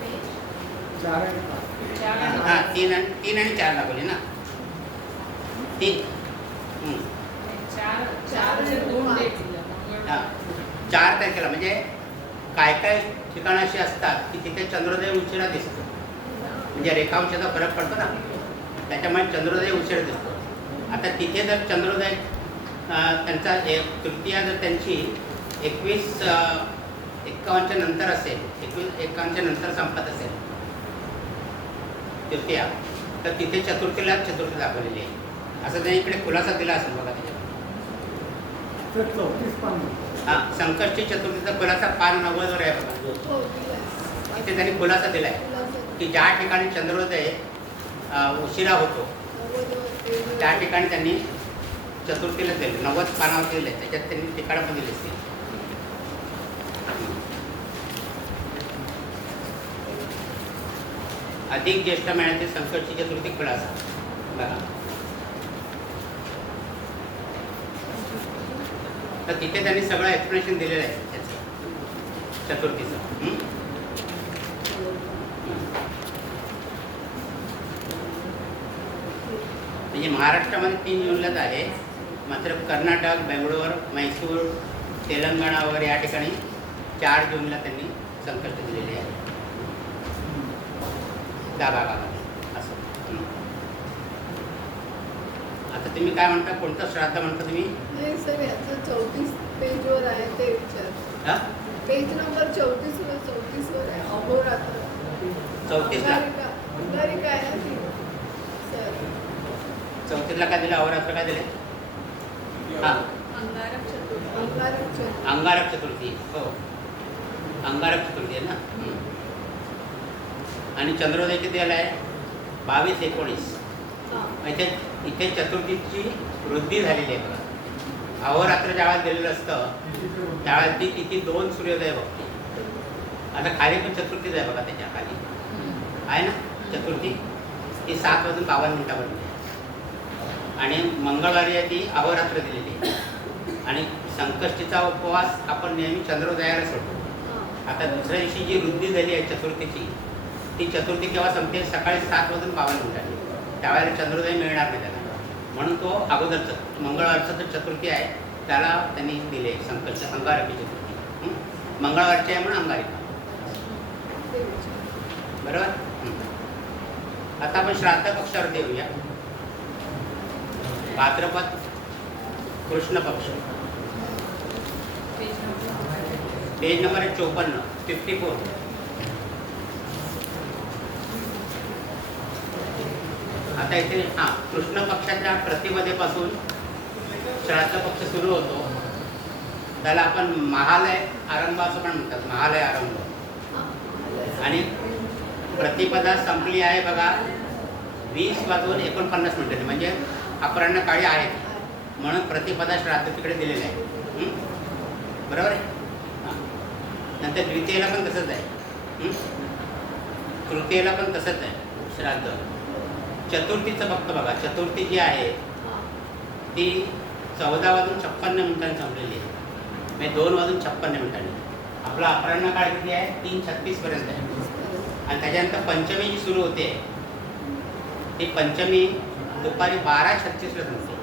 पेज 4 आणि 5. हां 3 आणि 4 दाखवली ना 3 चार 2 डेट हां 4 तारखेला म्हणजे काय ठिकाणं अशी असतात की तिथे चंद्रोदय उशिरा दिसतो म्हणजे रेखांशाचा फरक पडतो ना त्याच्यामुळे चंद्रोदय उशिरा दिसतो आता तिथे जर चंद्रोदय त्यांचा तृतीया जर त्यांची 21:51 नंतर असेल 21:51 नंतर संपत असेल तृतीया तर तिथे चतुर्थी दाखवलेली आहे असं त्यांनी इकडे खुलासा दिला असेल बघा त्याच्यात तर 34 पान. हां संकष्टी चतुर्थीचा खुलासा पान 90 वर आहे बघा हो, दिलाय. इथे त्यांनी खुलासा दिला आहे खुलासा. की ज्या ठिकाणी चंद्रोदय उशिरा होतो त्या ठिकाणी त्यांनी चतुर्थीला दिले 90 पानावर दिले त्याच्यात त्यांनी ठिकाणं पण दिली असतील अधिक ज्येष्ठ महिन्यातील संकष्टी चतुर्थी खुलासा बघा तर तिथे त्यांनी सगळं एक्सप्लेनेशन दिलेलं आहे त्याचं चतुर्थीचं म्हणजे महाराष्ट्रामध्ये 3 जूनलाच आहे मात्र कर्नाटक बेंगळूर मैसूर तेलंगणा वगैरे या ठिकाणी 4 जूनला त्यांनी संकष्टी दिलेली आहे त्या भागामध्ये असं आता तुम्ही काय म्हणता कोणतं श्राद्ध म्हणता तुम्ही नाही सर याचं 34 पेजवर आहे ते विचार हां पेज नंबर 34 वर आहे अहोरात्र 34 ला अंगारिका आहे ना ती सर 34 ला काय दिलं, अहोरात्र काय दिले? हा, अंगारक चतुर्थी. अंगारक चतुर्थी. अंगारक चतुर्थी. हो, अंगारक चतुर्थी आहे ना. आणि चंद्रोदय किती आला आहे? 22-19. हां. इथे चतुर्थीची वृद्धी झालेली आहे बघा. अहोरात्र ज्यावेळेस दिलेलं असतं त्यावेळेस ती तिथी 2 सूर्योदय बघते. आता खाली पण चतुर्थीच आहे बघा, त्याच्या खाली आहे ना चतुर्थी. ती 7:52 बनते आणि मंगळवारी आहे ती अहोरात्र दिलेली आहे. आणि संकष्टीचा उपवास आपण नेहमी चंद्रोदयाला सोडतो. आता दुसऱ्या दिवशी जी वृद्धी झाली आहे चतुर्थीची, ती चतुर्थी केव्हा संपते? सकाळी 7:52. त्यावेळेला चंद्रोदय मिळणार नाही त्याला, म्हणून तो अगोदरचं मंगळवारचं तर चतुर्थी आहे त्याला त्यांनी दिले संकष्टी अंगारकी चतुर्थी. मंगळवारची आहे म्हणून अंगारिका. बरोबर. आता आपण श्राद्ध पक्षावर येऊया. भाद्रपद कृष्ण पक्ष, पेज नंबर 54. आता इथे कृष्ण पक्षाच्या प्रतिपदेपासून श्राद्ध पक्ष सुरू होतो. त्याला आपण महालय आरंभ असं पण म्हणतात, महालय आरंभ. आणि प्रतिपदा संपली आहे बघा 20:49 म्हणजे अपराह्न काळी आहे, म्हणून प्रतिपदा श्राद्ध तिकडे दिलेलं आहे. बरोबर आहे. नंतर द्वितीयेला पण तसंच आहे, तृतीयेला पण तसंच आहे श्राद्ध. चतुर्थीचं फक्त बघा, चतुर्थी जी आहे ती 14:56 संपलेली आहे, म्हणजे 2:56. आपला अपराह्न काळ किती आहे? 3:36 आहे. आणि त्याच्यानंतर पंचमी जी सुरू होते ती पंचमी दुपारी 12:36 संपते.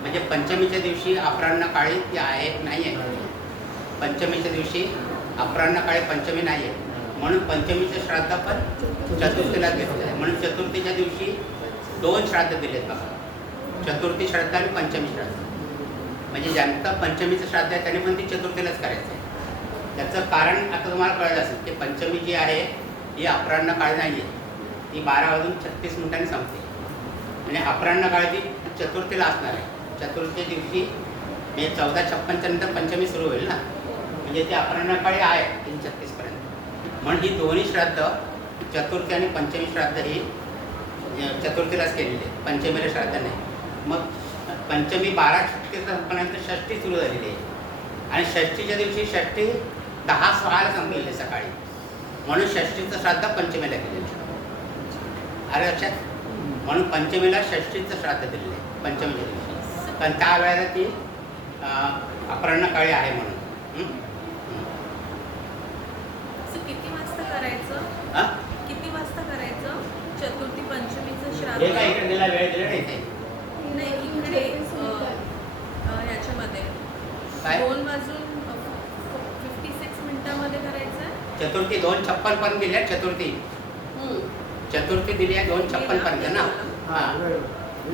म्हणजे पंचमीच्या दिवशी अपराह्न काळी ती आहे नाही आहे. पंचमीच्या दिवशी अपराह्न काळी पंचमी नाही आहे, म्हणून पंचमीचं श्राद्ध पण चतुर्थीला घेतलं आहे. म्हणून चतुर्थीच्या दिवशी 2 श्राद्ध दिलेत बघा, चतुर्थी श्राद्ध आणि पंचमी श्राद्ध. म्हणजे ज्यांचं पंचमीचं श्राद्ध आहे त्याने पण ती चतुर्थीलाच करायचं आहे. त्याचं कारण आता तुम्हाला कळलं असेल की पंचमी जी आहे ही अपराह्न काळ नाही आहे, ती 12:36 संपते. म्हणजे अपराह्न काळ ती चतुर्थीला असणार आहे. चतुर्थी दिवशी म्हणजे 14:56 नंतर पंचमी सुरू होईल ना, म्हणजे ती अपराह्न काळी आहे 3:36 म्हणून ही दोन्ही श्राद्ध चतुर्थी आणि पंचमी श्राद्ध ही चतुर्थीलाच केलेली आहे, पंचमीला श्राद्ध नाही. मग पंचमी 12:36 संपल्यानंतर षष्ठी सुरू झालेली आहे. आणि षष्ठीच्या दिवशी षष्ठी 10:06 संपलेली आहे सकाळी, म्हणून षष्ठीचं श्राद्ध पंचमीला केलेलं आहे. अरे लक्षात. म्हणून पंचमीला षष्ठीचं श्राद्ध दिलेलं आहे पंचमीच्या दिवशी, पण त्यावेळेला ती अपराह्न काळी आहे म्हणून. किती वाजता करायचं? किती वाजता करायचं चतुर्थी पंचमीचं श्राद्ध? हे काय इकडे दिला वेळ दिला नाही ते नाही, इकडे ह्याच्यामध्ये काय 2:56 करायचं आहे. चतुर्थी 2:56 पर्यंत दिली आहे. चतुर्थी दिली आहे 2:56 पर्यंत ना.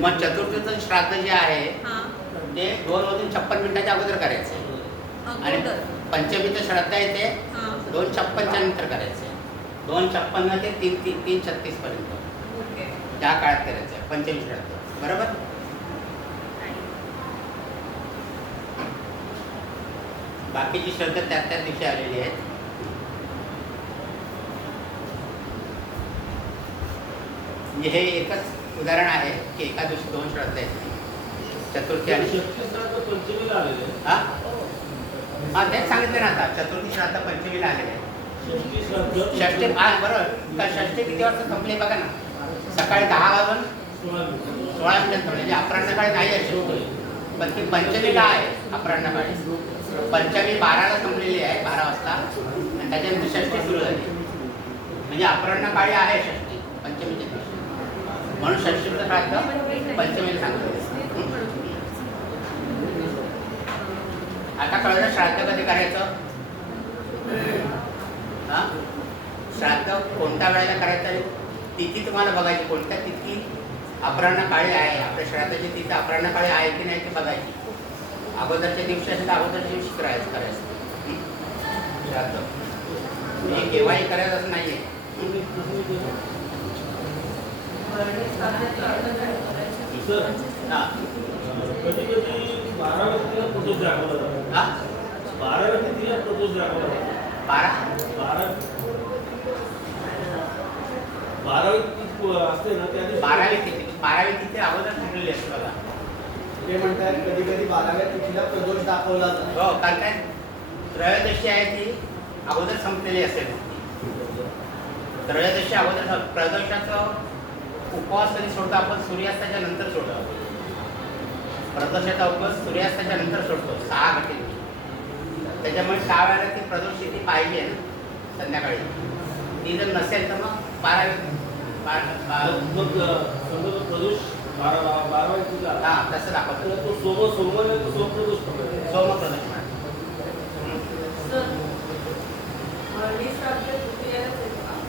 मग चतुर्थीचं श्राद्ध जे आहे ते 2:56 अगोदर करायचं आहे. आणि पंचमीचं श्राद्ध आहे ते 2:56 नंतर करायचं आहे. 2:56 ते 3:36 पर्यंत त्या काळात करायचं आहे पंचमी श्राद्ध. बरोबर. बाकीची श्राद्ध त्याच दिवशी आलेली आहेत. म्हणजे हे एकच उदाहरण आहे की एका दिवशी 2 श्राद्ध आहेत, चतुर्थी आणि पंचमीला आलेले आहे. हां तेच सांगितलं ना आता, चतुर्थी श्राद्ध पंचमीला आलेले आहे. षष्ठी श्राद्ध षष्ठी बरोबर. तर षष्ठी किती वाजता संपली बघा ना, सकाळी 10:16 म्हणजे अपराह्न काळी नाही आहे, पण ती पंचमीला आहे अपराह्न काळी. पंचमी 12ला संपलेली आहे 12 वाजता, आणि त्याच्यानंतर षष्ठी सुरू झाली. म्हणजे अपराह्न काळी आहे षष्ठी पंचमीच्या दिवशी, म्हणून षष्ठीचं श्राद्ध पंचमीला सांगतो. आता कळलं श्राद्ध कधी करायचं. हां, श्राद्ध कोणत्या वेळेला करायचं, तिथी तुम्हाला बघायची, कोणत्या तिथी अपराह्न काळी आहे. आपल्या श्राद्धाची तिथी अपराह्न काळी आहे की नाही ते बघायची. अगोदरच्या दिवशी असेल तर अगोदरच्या दिवशी करायचं. श्राद्ध हे केव्हाही करायचं नाहीये. सर हा कधी कधी 12 व्यक्तीला प्रदोष दाखवला जातो. हा 12 व्यक्तीला प्रदोष दाखवला जातो. 12 व्यक्ती असते ना त्या दिवशी 12वी तिथे अगोदर ठरलेली असते बघा. ते म्हणतात कधी कधी 12व्या तिथीला प्रदोष दाखवला जातो. हो कारण काय त्रयोदशी आहे ती अगोदर संपलेली असेल. त्रयोदशी अगोदर प्रदोषाचं उपवास कधी सोडतो आपण सूर्यास्ताच्या नंतर सोडतो. प्रदोषाचा उपवास सूर्यास्ताच्या नंतर सोडतो 6 घंटे. त्याच्यामुळे त्यावेळेला ती प्रदोषी ती पाहिजे ना संध्याकाळी. ती जर नसेल तर मग 12 मग समजा प्रदोष 12 व्यक्तीला हा तसं दाखवतो. तर तो सोमवार आहे, तो सोमप्रदोष पकडतो. सोम प्रदोष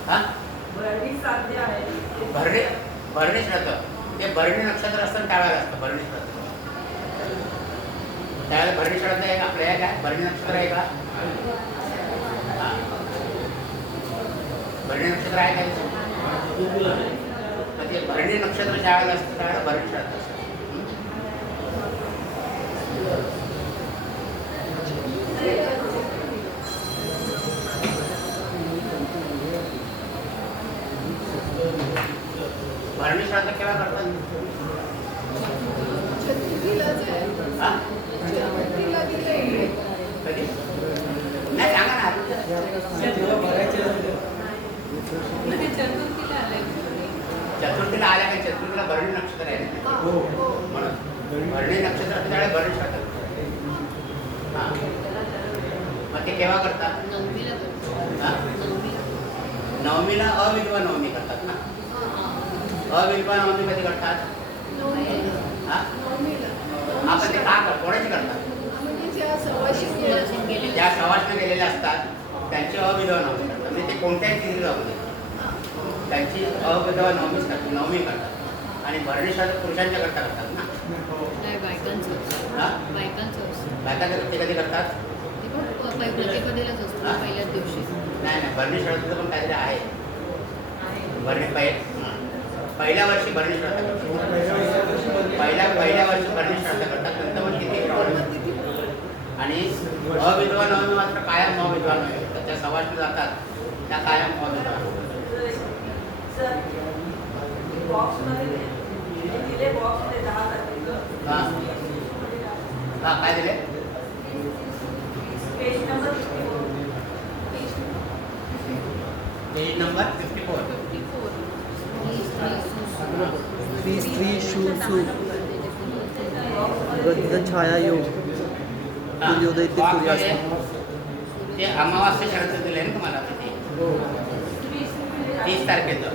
हा भरणी श्राद्ध ते भरणी नक्षत्र असतं त्यावेळेला असतं भरणी श्राद्ध. त्यावेळेला भरणी श्राद्ध आहे का आपल्या आहे काय भरणी नक्षत्र आहे का? हा. भरणी नक्षत्र आहे काय? चतुर्थीला नाही. तर ते भरणी नक्षत्र ज्या वेळेला असतं त्यावेळेला भरणी श्राद्ध असतं. भरणी श्राद्ध केव्हा करतात? चतुर्थीलाच आहे. हा? चतुर्थीला दिलंय. कधी? नाही सांगा ना. ते चतुर्थीला आलंय. चतुर्थीला आल्या का? चतुर्थीला भरणी नक्षत्र आहे ना. हा, हो. म्हणून भरणी नक्षत्र असतं त्यावेळेला भरणी श्राद्ध करतात. हा मग ते केव्हा करतात? हा? नवमीला अविधवा नवमी करतात ना. अविधवा नवमी कधी करतात? हा? आपण ते का करतात? कोणाची करतात? म्हणजे ज्या सवाशीण गेल्या. ज्या सवाष्ण गेलेल्या असतात त्यांची अविधवा नवमी करतात. म्हणजे ते कोणत्याही तिथीला जाऊ दे त्यांची अविधवा नवमीच करतात. नवमी करतात. आणि भरणी श्राद्ध पुरुषांच्या करता करतात ना. हा? बायकांचं ते कधी करतात? प्रतिपदेलाच असतो हा? पहिल्याच दिवशी. नाही भरणी श्राद्धचं पण काहीतरी आहे. भरणी पहिल्या वर्षी भरणी श्राद्ध करतात. पहिल्या वर्षी भरणी श्राद्ध करतात. नंतर मग तिथे आणि अविधवा नवमी मात्र कायम अविधवा नवमी करतात. त्या सवाष्ण जातात त्या कायम अविधवा नवमी. हा हा काय दिले? Page number 54. श्री स्त्री शू सु गंध छाया योग सूर्योदय ते सूर्यास्त. ते अमावास्या शरद दिले ना तुम्हाला तिथे 30 तारखेचं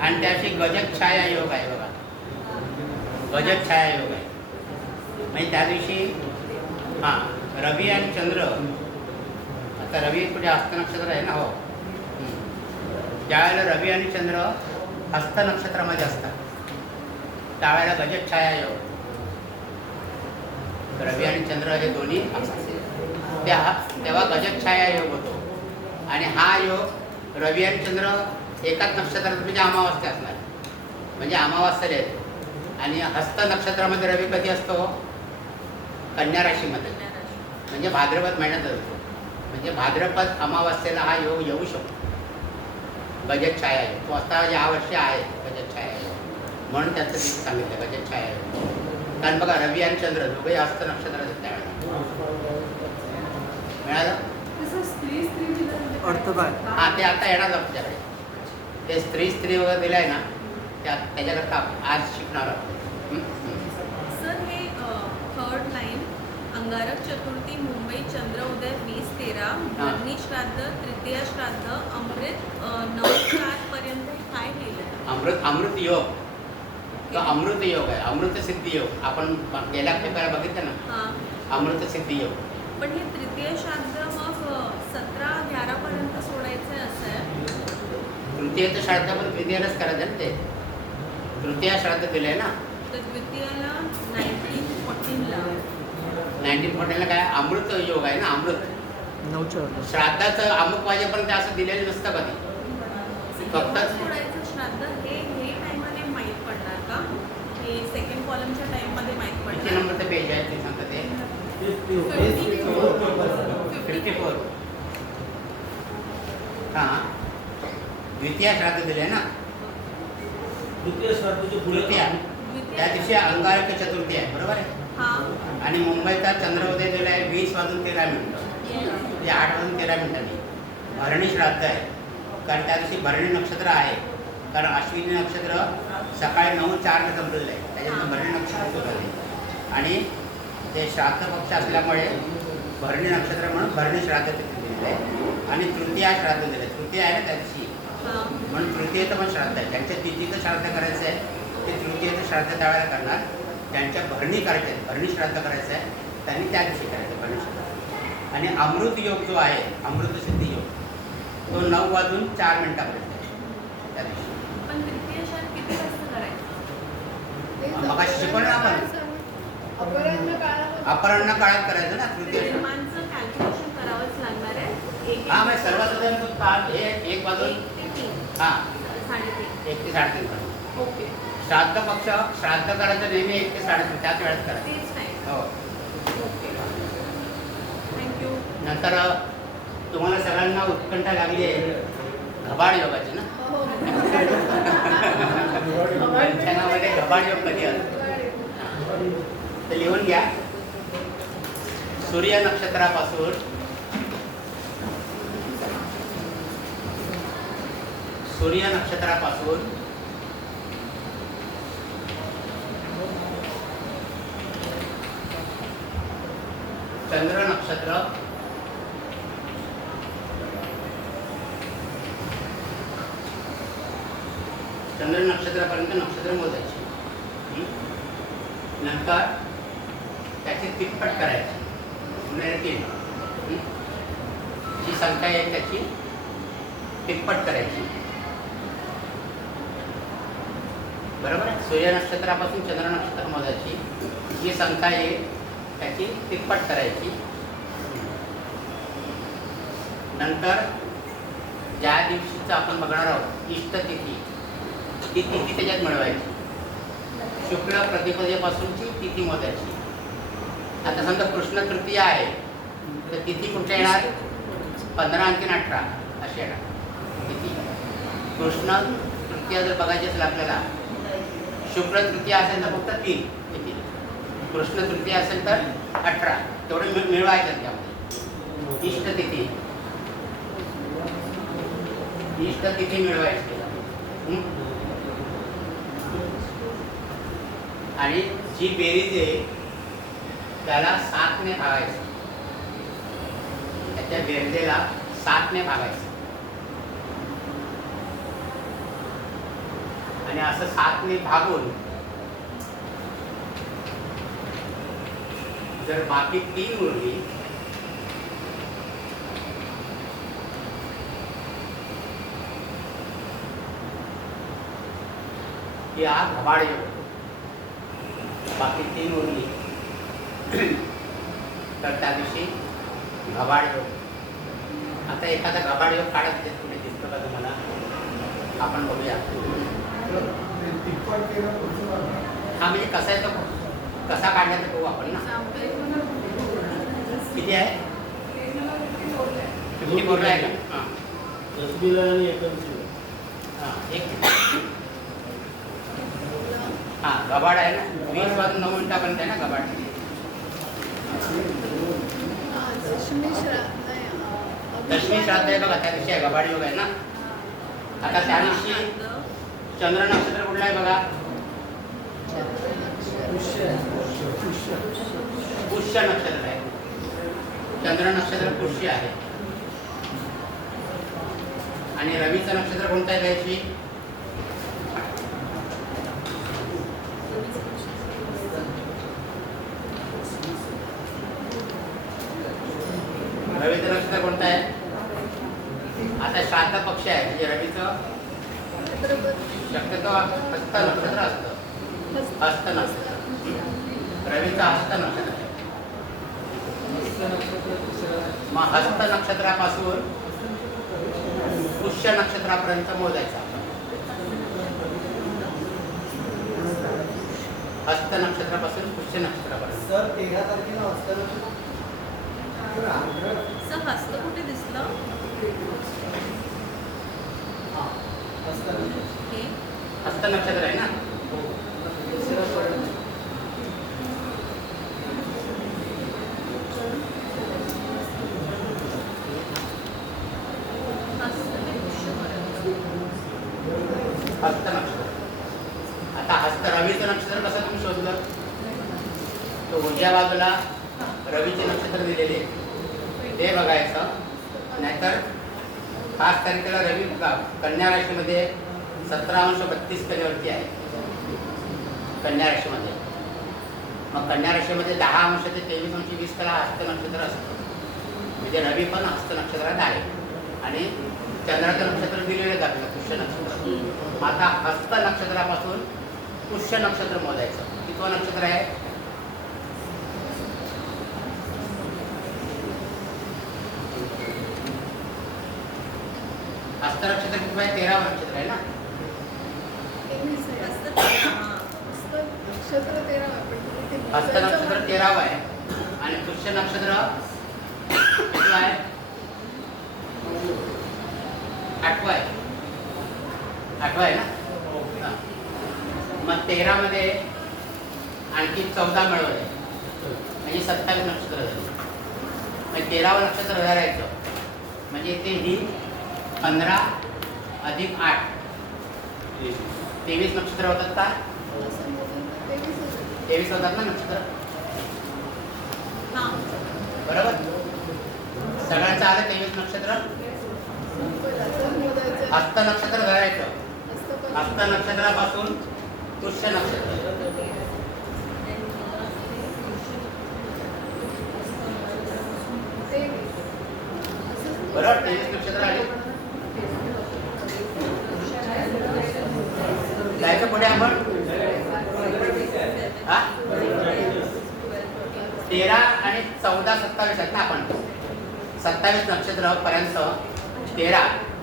आणि त्याची गजक छाया योग आहे बघा. गजक छाया योग आहे म्हणजे त्या दिवशी हां रवी आणि चंद्र. आता रवी कुठे हस्त नक्षत्र आहे ना. हो ज्यावेळेला रवी आणि चंद्र हस्त नक्षत्रामध्ये असतात त्यावेळेला गजक छाया योग. रवी आणि चंद्र हे दोन्ही तेव्हा गजक छाया योग होतो. आणि हा योग रवी आणि चंद्र एकाच नक्षत्रात म्हणजे अमावास्या असणार म्हणजे अमावास्या येते. आणि हस्त नक्षत्रामध्ये रवी कधी असतो? कन्या राशीमध्ये म्हणजे भाद्रपद महिन्यात असतो. म्हणजे भाद्रपद अमावास्येला हा योग येऊ शकतो. गजक छाया योग तो आता यावर्षी आहे गजक छाया योग म्हणून त्याचं तिथे सांगितलं गजक छाया योग. कारण बघा रवी आणि चंद्र दोघे हस्त नक्षत्रात आहेत त्यावेळेला. मिळालं? अर्थ काय? हां ते आता येणार आमच्याकडे. ते स्त्री वगैरे दिलं आहे ना त्याच्याकरता आज शिकणार आहोत. सर हे थर्ड लाईन अंगारक चतुर्थी मुंबई चंद्र उदय 20-13 भरणी श्राद्ध तृतीय श्राद्ध अमृत 9-4 पर्यंत काय लिहिलं? अमृत योग तो अमृत योग आहे. अमृत सिद्धी योग आपण गेल्या पेपरला बघितलं ना. हां अमृत सिद्धी योग. पण हे तृतीय श्राद्ध मग 17-11 पर्यंत सोडायचं आहे असं आहे. तृतीयचं श्राद्ध पण तृतीयालाच करायचं ना. ते तृतीय श्राद्ध दिलंय ना. तर द्वितीयाला 1914ला 1914ला काय अमृत योग आहे ना. अमृत 9च्या अर्धा. श्राद्धाचं अमुक वाजेपर्यंत असं दिलेलं नसतं कधी. फक्त केव्हा सोडायचं श्राद्ध हे टायमाने माहीत पडणार का? हे सेकंड कॉलमच्या टाइममध्ये माहीत किती पडणार? नंबरचं पेज आहे ते सांगतं ते 54. हां, द्वितीय श्राद्ध दिले ना, द्वितीय श्राद्धचे पुढे तृतीया. त्या दिवशी अंगारक चतुर्थी आहे, बरोबर आहे. हां. आणि मुंबईचा चंद्रोदय दिला आहे 20:13. ते 8:13. भरणी श्राद्ध आहे, कारण त्या दिवशी भरणी नक्षत्र आहे. कारण अश्विनी नक्षत्र सकाळी 9:04 संपलेलं आहे, त्याच्यानंतर भरणी नक्षत्र सुरू झाले. आणि ते श्राद्ध पक्ष असल्यामुळे भरणी नक्षत्र म्हणून भरणी श्राद्ध तिथे दिलेलं आहे. आणि तृतीया श्राद्ध दिलं आहे, तृतीया आहे ना त्या दिवशी, हां. म्हणून तृतीयेचं पण श्राद्ध आहे. ज्यांच्या तिथीचं श्राद्ध करायचं आहे ते तृतीयेचं श्राद्ध त्यावेळेला करणार. ज्यांच्या भरणी करायचे आहे, भरणी श्राद्ध करायचं आहे, त्यांनी त्या दिवशी करायचं भरणी श्राद्ध. आणि अमृत योग जो आहे, अमृतसिद्धी योग, तो 9:04 आहे त्या दिवशी. पण तृतीय श्राद्ध किती वाजता करायचं? मग शिकवलं ना आपण. अपराह्न काळामध्ये अपराह्न काळात करायचं ना तृतीय श्राद्ध. निर्माणचं कॅल्क्युलेशन करावंच लागणार आहे. हां, मग सर्वसाधारण तो तास हे 1 वाजून 1 ते 3. हां 3:30. 1 ते 3:30 पर्यंत. ओके. श्राद्ध पक्ष श्राद्ध करायचं नेहमी 1 ते 3:30 त्याच वेळेत करायचं. तेच टाइम. हो. ओके. थँक्यू. नंतर तुम्हाला सगळ्यांना उत्कंठा लागली आहे घबाड योगाची ना. पंचांगामध्ये घबाड योग कधी असतो ते लिहून घ्या. सूर्य नक्षत्रापासून चंद्र नक्षत्र, चंद्र नक्षत्रापर्यंत नक्षत्र मोजायची. नंतर त्याची तिप्पट करायची, म्हणजे 3. जी संख्या आहे त्याची तिप्पट करायची, बरोबर आहे. सूर्य नक्षत्रापासून चंद्र नक्षत्र मोजायची, जी संख्या आहे त्याची तिप्पट करायची. नंतर ज्या दिवशीचं आपण बघणार आहोत इष्टतिथी, ती तिथी त्याच्यात मिळवायची. शुक्ल प्रतिपदेपासूनची तिथी मोजायची. आता समजा कृष्ण तृतीया आहे तर तिथी कुठे येणार? 15 आणि 18 अशी येणार तिथी. कृष्ण तृतीया जर बघायची असेल आपल्याला, शुक्ल तृतीया असेल तर फक्त 3 तिथी, कृष्ण तृतीया असेल तर 18, तेवढे मिळवायचं त्यामध्ये. इष्टतिथी मिळवायची. आणि जी बेरीज आहे त्याला 7ने भागायचं, त्याच्या बेरजेला 7ने भागायचं. आणि असं 7ने भागून जर बाकी 3 उरली की हा घबाड योग. बाकी 3 उरली तर त्या दिवशी घबाड योग. आता एखादा घबाड योग काढत देत कुठे दिसतो का तुम्हाला? आपण बघूया. हा म्हणजे कसा आहे तो, कसा काढण्याचा बघू आपण ना. किती आहे? 54 आहे का? हां 10 आणि 81. हां, एक हां घबाड आहे ना. 20:09 आहे ना घबाड. दशमी श्राद्ध आहे बघा, त्या दिवशी आहे घबाड योग आहे ना. आता त्या दिवशी चंद्र नक्षत्र कुठलं आहे बघा? पुष्य नक्षत्र आहे. चंद्र नक्षत्र पुष्य आहे. आणि रवीचं नक्षत्र कोणतं आहे त्याची? रवीचं नक्षत्र कोणतं आहे? आता श्राद्ध पक्ष आहे म्हणजे रवीचं शक्यतो हस्त नक्षत्र असतं. हस्त नक्षत्र, रवीचं हस्त नक्षत्र आहे. मग हस्त नक्षत्रापासून पुष्य नक्षत्रापर्यंत मोजायचा. हस्त नक्षत्रापासून पुष्य नक्षत्रापर्यंत. सर 13 तारखेला असताना सर हस्त कुठे दिसलं? हे हस्त नक्षत्र आहे ना. हस्त ते पुष्यपर्यंत. हस्त नक्षत्र. आता हस्त रवीचं नक्षत्र कसं तुम्ही शोधलं? तो उजव्या बाजूला रवीचे नक्षत्र दिलेले आहे. ते बघायचं. नाहीतर 5 तारखेला रवी कन्या राशीमध्ये 17:32 कलेवरती आहे. कन्या राशीमध्ये. मग कन्या राशीमध्ये 10 ते 23:20 कला हस्त नक्षत्र असतं. म्हणजे रवी पण हस्त नक्षत्रात आहे. आणि चंद्राचं नक्षत्र दिलेलं आपल्याला पुष्य नक्षत्र. आता हस्त नक्षत्रापासून पुष्य नक्षत्र मोजायचं. कितवं नक्षत्र आहे? हस्त नक्षत्र किती आहे? 13वं नक्षत्र आहे ना. हस्त नक्षत्र 13 हस्त नक्षत्र 13वं आहे आणि पुष्य नक्षत्र किती आहे? 8वं आहे. 8वं आहे ना. हा. मग 13 मध्ये आणखी 14 मिळवले म्हणजे 27 नक्षत्र झाले. म्हणजे 13वं नक्षत्र धरायचं म्हणजे ते ही 15 अधिक 8 23 नक्षत्र होतात का? 23 होतात ना नक्षत्र. हां. बरोबर. सगळ्यांचं आलं 23 नक्षत्र. हस्त नक्षत्र धरायचं. हस्त नक्षत्रापासून पुष्य नक्षत्र. बरोबर. 23 नक्षत्र आले. जायचं पुढे आपण. हा 13 आणि 14 27 आहेत ना. आपण 27 नक्षत्र पर्यंत 13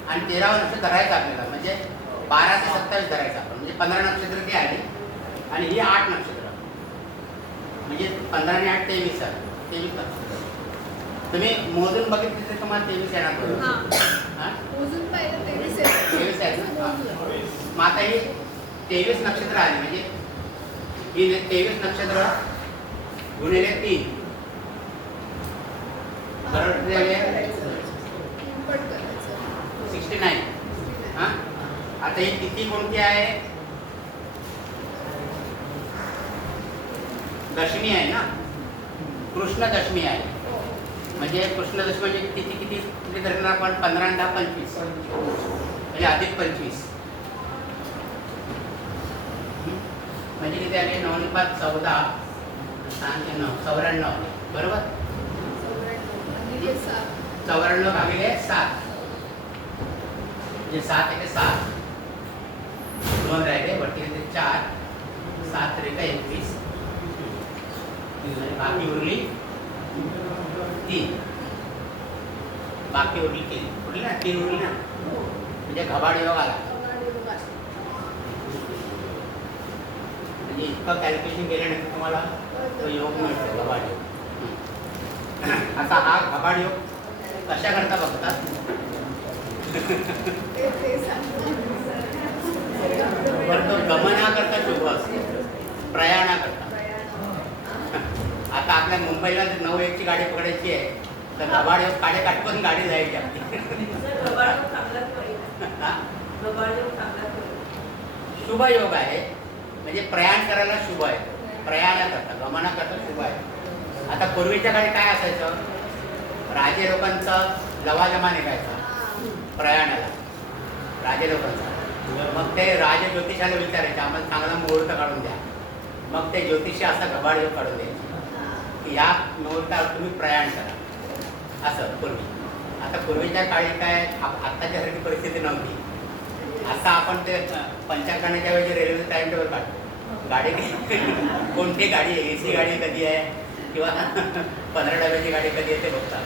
आणि 13वं नक्षत्र धरायचं आपल्याला. म्हणजे 12 ते 27 धरायचं आपण. म्हणजे 15 नक्षत्र ते आले आणि ही 8 नक्षत्र. म्हणजे 15 आणि 8 23 आहे. 23 नक्षत्र. तुम्ही मोजून बघितले तर तुम्हाला 23 येणार बरोबर. हा मोजून पाहिलं 23 23 आहेत ना. मग आता ही 23 नक्षत्र आली म्हणजे ही 23 नक्षत्र गुणिले 3 बरोबर झाले 69. हा आता ही तिथी कोणती आहे? दशमी आहे ना. कृष्ण दशमी आहे. म्हणजे कृष्ण दशमी म्हणजे तिथी किती धरणार आपण? 15 आणि 10 25 म्हणजे अधिक 25 म्हणजे किती आले? 9 आणि 5 14 6 9 94 बरोबर. 94 भागिले 7 म्हणजे 7 एके 7 2 राहिले वरती 4 7 त्रिका 21 बाकी उरली 3. बाकी उरली 3 उरली ना. 3 उरली ना. म्हणजे घबाड योग आला. म्हणजे इतकं कॅल्क्युलेशन केल्यानंतर तुम्हाला तो योग मिळतो घबाड योग. आता हा घबाड योग कशा करता बघतात? बरं तो गमना करता शुभ असतो. प्रयाणा करता. आता आपल्या मुंबईला जर 9:01 ची गाडी पकडायची आहे तर घबाड योग काढे काटून गाडी जायची आपली. शुभ योग आहे म्हणजे प्रयाण करायला शुभ आहे. प्रयाणा करता गमना करता शुभ आहे. आता पूर्वीच्या काळी काय असायचं? राजे लोकांचा लवाजमा निघायचा प्रयाणाला. राजे लोकांचा. मग ते राजे ज्योतिषाला विचारायचे आम्हाला चांगला मुहूर्त काढून द्या. मग ते ज्योतिषी असा घबाड योग काढून द्यायचे की या मुहूर्तावर तुम्ही प्रयाण करा असं पूर्वी. आता पूर्वीच्या काळी काय आत्ताच्यासारखी परिस्थिती नव्हती. आता आपण ते पंचांकनाच्या वेळी रेल्वे टाइम टेबल काढतो. गाडी कोणती गाडी आहे? AC गाडी कधी आहे? किंवा 15 डब्याची गाडी कधी येते बघता.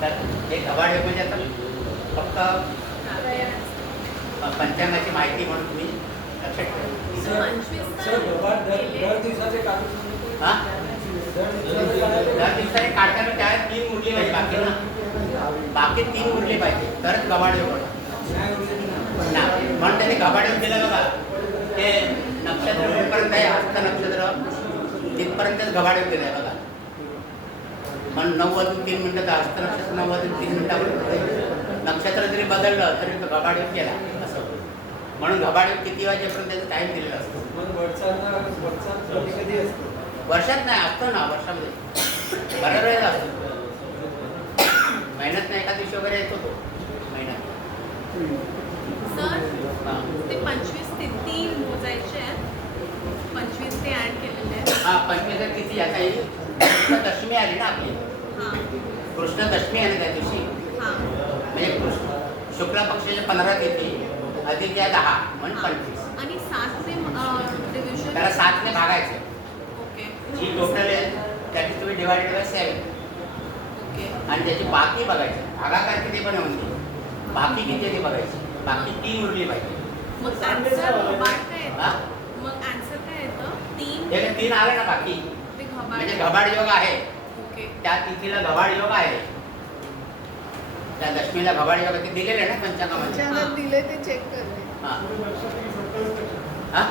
तर हे घबाड योग म्हणजे आता फक्त पंचांगाची माहिती म्हणून तुम्ही लक्षात ठेवा. 25 सर गबाड दर गेले. दिवसाचे काढून हां दर दिवसाचे दर दिवसाने काढताना त्या 3 उरली पाहिजे बाकी ना, बाकी 3 उरली पाहिजे तरच घबाड योग होणार. म्हणून त्याने घबाड योग दिलं बघा. ते नक्षत्र कुठपर्यंत आहे, हस्त नक्षत्र तिथपर्यंतच घबाड योग दिलं आहे बघा. म्हणून 9:03 हस्त नक्षत्र 9:03 नक्षत्र जरी बदललं तरी तो घबाड योग केला असं होतं. म्हणून घबाड योग किती वाजेपर्यंत त्याचा टाईम दिलेला असतो. मग वरचा कधी असतो? वर्षात नाही असतो ना, वर्षामध्ये बऱ्याच वेळेला असतो. महिन्यात नाही एका दिवशी वगैरे येतो तो महिन्यात. सर हां ते 25 तिथी मोजायचे आहेत. 25 ते ऍड केलेले आहेत. हां 25 तिथी आता येईल. कृष्ण दशमी आली ना आपली, हां कृष्ण दशमी आहे ना त्या दिवशी. हां म्हणजे कृष्ण शुक्ल पक्षाच्या 15 तिथी अधिक या 10 म्हणजे 25. आणि 7 ते डिव्हिजन. त्याला 7 ने भागायचं. ओके जी टोटल आहे त्याची तुम्ही डिवायडेड बाय 7 ओके आणि त्याची बाकी बघायची. भागाकार किती पण होऊन बाकी किती आहे ते बघायची. बाकी 3 उरली पाहिजे. मग आन्सर घबाड काय हां येतं? मग आन्सर काय येतं? 3 हे 3 आले ना बाकी ते म्हणजे घबाड. घबाड योग आहे. ओके त्या तिथीला घबाड योग आहे. त्या दशमीला घबाड योग ते दिलेले आहे ना पंचांगामध्ये. पंचांगात दिले ते चेक करते. हां हां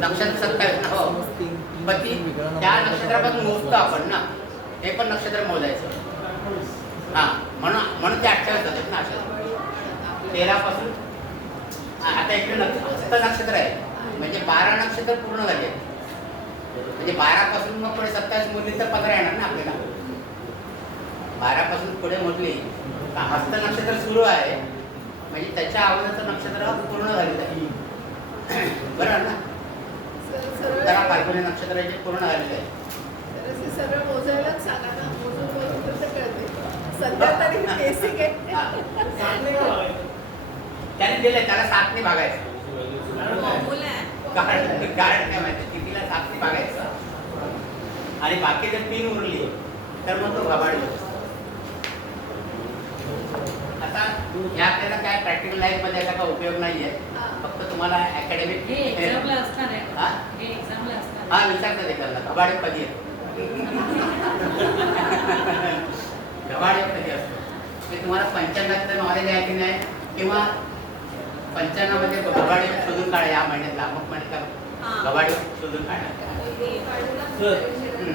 नक्षत्र 27 ना. हो पण ती त्या नक्षत्रापासून मोजतो आपण ना, ते पण नक्षत्र मोजायचं. हां म्हणून ते 28 जातात ना अशा 13 पासून. आता इकडे हस्त नक्षत्र आहे म्हणजे 12 नक्षत्र पूर्ण झाले. म्हणजे 12 पासून मग पुढे 27 मोजली तर 15 येणार ना आपल्याला. 12 पासून पुढे मोजली तर हस्त नक्षत्र सुरू आहे म्हणजे त्याच्या अगोदरचं नक्षत्र पूर्ण झालेलं आहे. बरोबर ना. सरळ त्याला फाल्गुनी नक्षत्राचे पूर्ण झालेलं आहे. तर असे सरळ मोजायलाच सांगा ना, मोजून कसं कळते. सध्या तरी बेसिक आहे. हां. त्याने दिलंय त्याला 7 ने भागायचं. फॉर्म्युला आहे. कारण काय माहिती तिथीला 7 ने भागायचं आणि बाकी जर 3 उरली तर मग तो घबाड योग. आता या आपल्याला काय प्रॅक्टिकल लाईफमध्ये याचा काय उपयोग नाही आहे. फक्त तुम्हाला अकॅडमिक हे एक्झामला असणार आहे. हां हे एक्झामला असणार हां विचारतात एखादा घबाड योग कधी येतो. घबाड योग कधी असतो ते तुम्हाला पंचांगाचं नॉलेज आहे की नाही किंवा पंचांगामध्ये घबाड योग शोधून काढा. या महिन्यातला अमुक महिन्यातला हां. घबाड योग शोधून काढा. सर हं.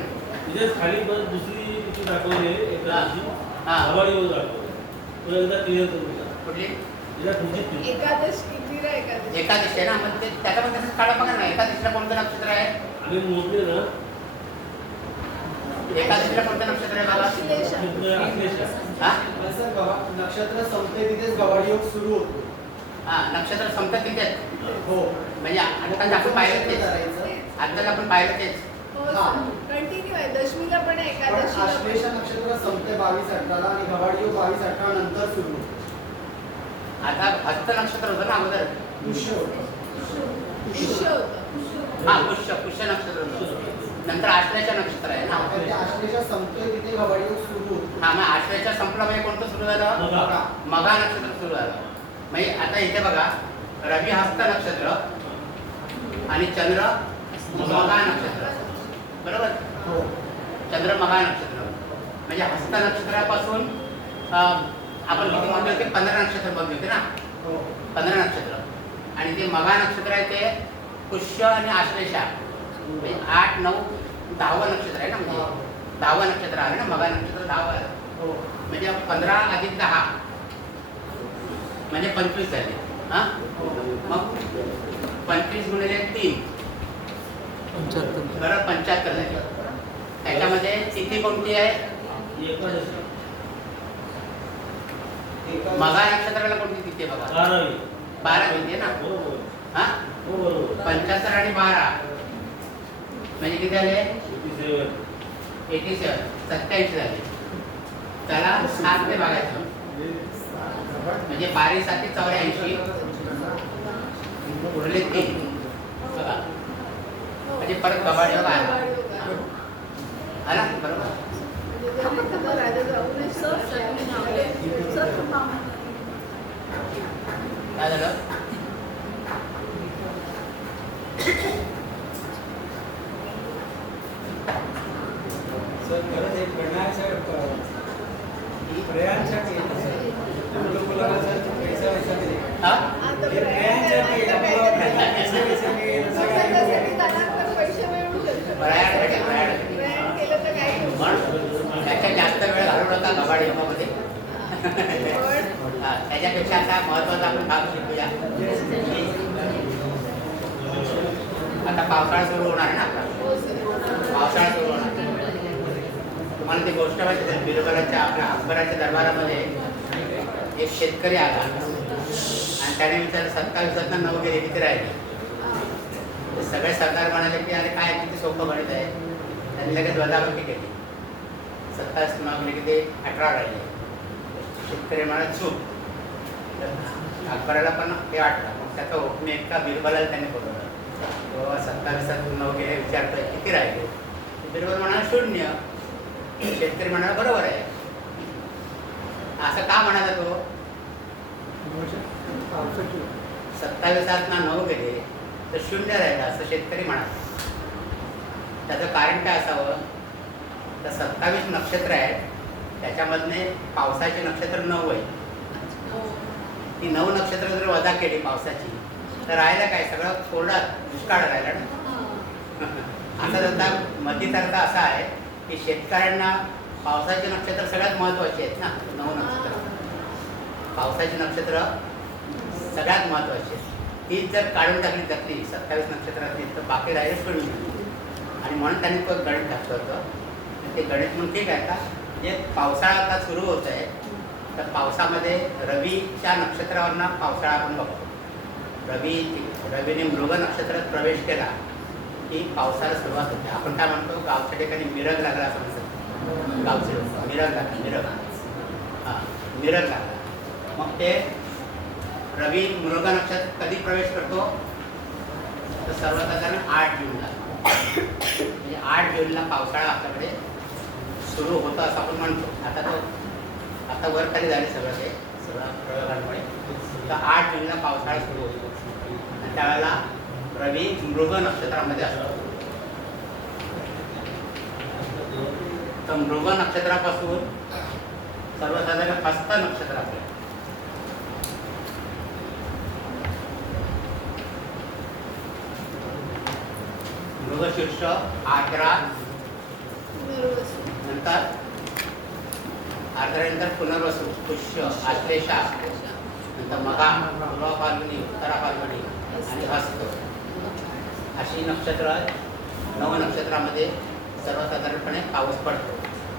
तिथे खाली परत दुसरी तिची दाखवली आहे एका दिवशी हां. घबाड योग दाखवली. तो एकदा क्लिअर करून घ्या. कुठली तिला पुढची एकादशी कितीला एकादशी? एकादशी आहे ना मग ते त्याच्यामध्ये तसंच काढा बघा ना. एकादशीला कोणतं नक्षत्र आहे? आम्ही मोजले ना एकादशीला कोणतं नक्षत्र आहे बघा. श्लेषा. अश्लेषा. हां सर नक्षत्र संपते तिथेच गबाड योग सुरू होतो. हां नक्षत्र संपतात तिथेच. हो म्हणजे आत्ताच आपण पाहिलं तेच. करायचं. आत्ताच आपण पाहिलं तेच. हो कंटिन्यू आहे. दशमीला पण आहे, पण एकादशीला पण. आश्लेष नक्षत्र संपते 22-18 आणि गबाड योग 22-18 नंतर सुरू होतो. आता हस्त नक्षत्र होतं ना अगोदर. पुष्य होतं. पुष्य होतं. हां पुष्य नक्षत्र होतं. नंतर आश्लेषा नक्षत्र आहे ना. आता ते आश्लेषा संपतोय तिथे गबाड योग सुरू होतो. हां मग आश्लेषा संपला म्हणजे कोणतं सुरू झालं? मगा. मघा नक्षत्र सुरू झालं. म्हणजे आता इथे बघा रवी हस्त नक्षत्र आणि चंद्र मघा नक्षत्र. बरोबर. हो चंद्र मघा नक्षत्र म्हणजे हस्त नक्षत्रापासून आपण किती म्हणतो होते 15 नक्षत्र बघले होते ना. हो 15 नक्षत्र आणि ते मघा नक्षत्र आहे ते पुष्य आणि आश्लेषा म्हणजे 8, 9, 10वं नक्षत्र आहे ना. म्हणजे 10वं नक्षत्र आलं ना. मघा नक्षत्र 10वं आलं हो म्हणजे 15 अधिक 10 म्हणजे 25 झाले. हां मग 25 गुणिले 3 75. बरं 75 झाले. त्याच्यामध्ये तिथी कोणती आहे? एकादशी. मघा नक्षत्राला कोणती तिथी आहे बघा. 12वी. 12 तिथी आहे ना. बरोबर. हां हो बरोबर. 75 आणि 12 म्हणजे किती झाले? 87. 87 झाले. त्याला 7 ने भागायचं म्हणजे 12 7 84 उरले 3 बघा. म्हणजे परत गबाळ योग आला गबाळ योग आला. आला बरोबर. म्हणजे जर एखादा राजा जाऊ नये सर सर लावले सर काय झालं? सर खरंच हे प्रयाणसाठी पैसा हा? आता हे प्रयाणासाठी प्रयाणासाठी दानांतर पैसे मिळू शकतात. प्रयाणासाठी प्रयाणासाठी प्रयाण केलं तर काही होऊ पण त्याच्यात जास्त वेळ घालू नका गबाळ योगामध्ये. पण हा, त्याच्यापेक्षा आता महत्वाचा आपण भाग शिकूया. आता पावसाळा सुरू होणार ना आपला. हो सर. पावसाळा सुरू होणार. तुम्हाला ती गोष्ट माहिती आहे, बिरबलाच्या आपल्या अकबराच्या दरबारामध्ये एक शेतकरी आला आणि त्याने विचारलं 27 9 गेले किती राहिले. ते सगळे सरदार म्हणाले की अरे काय किती सोपं गणित आहे. त्यांनी लगेच वजाबाकी केली. 27 9 गेले की ते 18 राहिले. शेतकरी म्हणाले चूक. तर अकबराला पण ते वाटलं. मग त्याचा हुकमी एका बिरबलाला त्याने बोलवलं. तो 27 9 गेले विचारतोय किती राहिले. बिरबल म्हणाला 0. शेतकरी म्हणाला बरोबर आहे. असं का म्हणाला तो? 27 9 गेले तर 0 राहिला असं शेतकरी म्हणाला. त्याचं कारण काय असावं? तर 27 नक्षत्र आहेत, त्याच्यामधले पावसाचे नक्षत्र 9 आहे. ती 9 नक्षत्र जर वजा केली पावसाची तर राहिलं काय? सगळं कोरडा दुष्काळ राहिला ना. असा त्याचा मतीत असा आहे की शेतकऱ्यांना पावसाचे नक्षत्र सगळ्यात महत्त्वाचे आहेत ना. 9 नक्षत्र पावसाची नक्षत्र सगळ्यात महत्त्वाची आहेत. तीच जर काढून टाकली त्यातली 27 नक्षत्रातली तर बाकी राहिले 0. आणि म्हणून त्यांनी तो गणित टाकलं होतं. ते गणित म्हणून ठीक आहे का? जे पावसाळा आता सुरू होत आहे तर पावसामध्ये रवीच्या नक्षत्रावरनं पावसाळा आपण बघतो. रवीने मृग नक्षत्रात प्रवेश केला की पावसाला सुरुवात होते. आपण काय म्हणतो गावच्या ठिकाणी मिरग लागला असं म्हणतो. गावचे लोक मिरग लागला. मिरग लागला. मग ते रवी मृग नक्षत्रात कधी प्रवेश करतो? तर सर्वसाधारण 8 जूनला. म्हणजे 8 जूनला पावसाळा आपल्याकडे सुरू होतं असं आपण म्हणतो. आता वर खाली झाले सगळं प्रयोगांमुळे. तर 8 जूनला पावसाळा सुरू होतो आणि त्यावेळेला रवी मृग नक्षत्रामध्ये असतो. तर मृग नक्षत्रापासून सर्वसाधारण हस्त नक्षत्र आपलं. मृगशीर्ष 11 नंतर आर्द्रानंतर पुनर्वसू, पुष्य, आश्लेषा, नंतर मघा, पूर्व फाल्गुनी, उत्तरा फाल्गुनी आणि हस्त अशी नक्षत्र 9 नक्षत्रामध्ये सर्वसाधारणपणे पाऊस पडतो.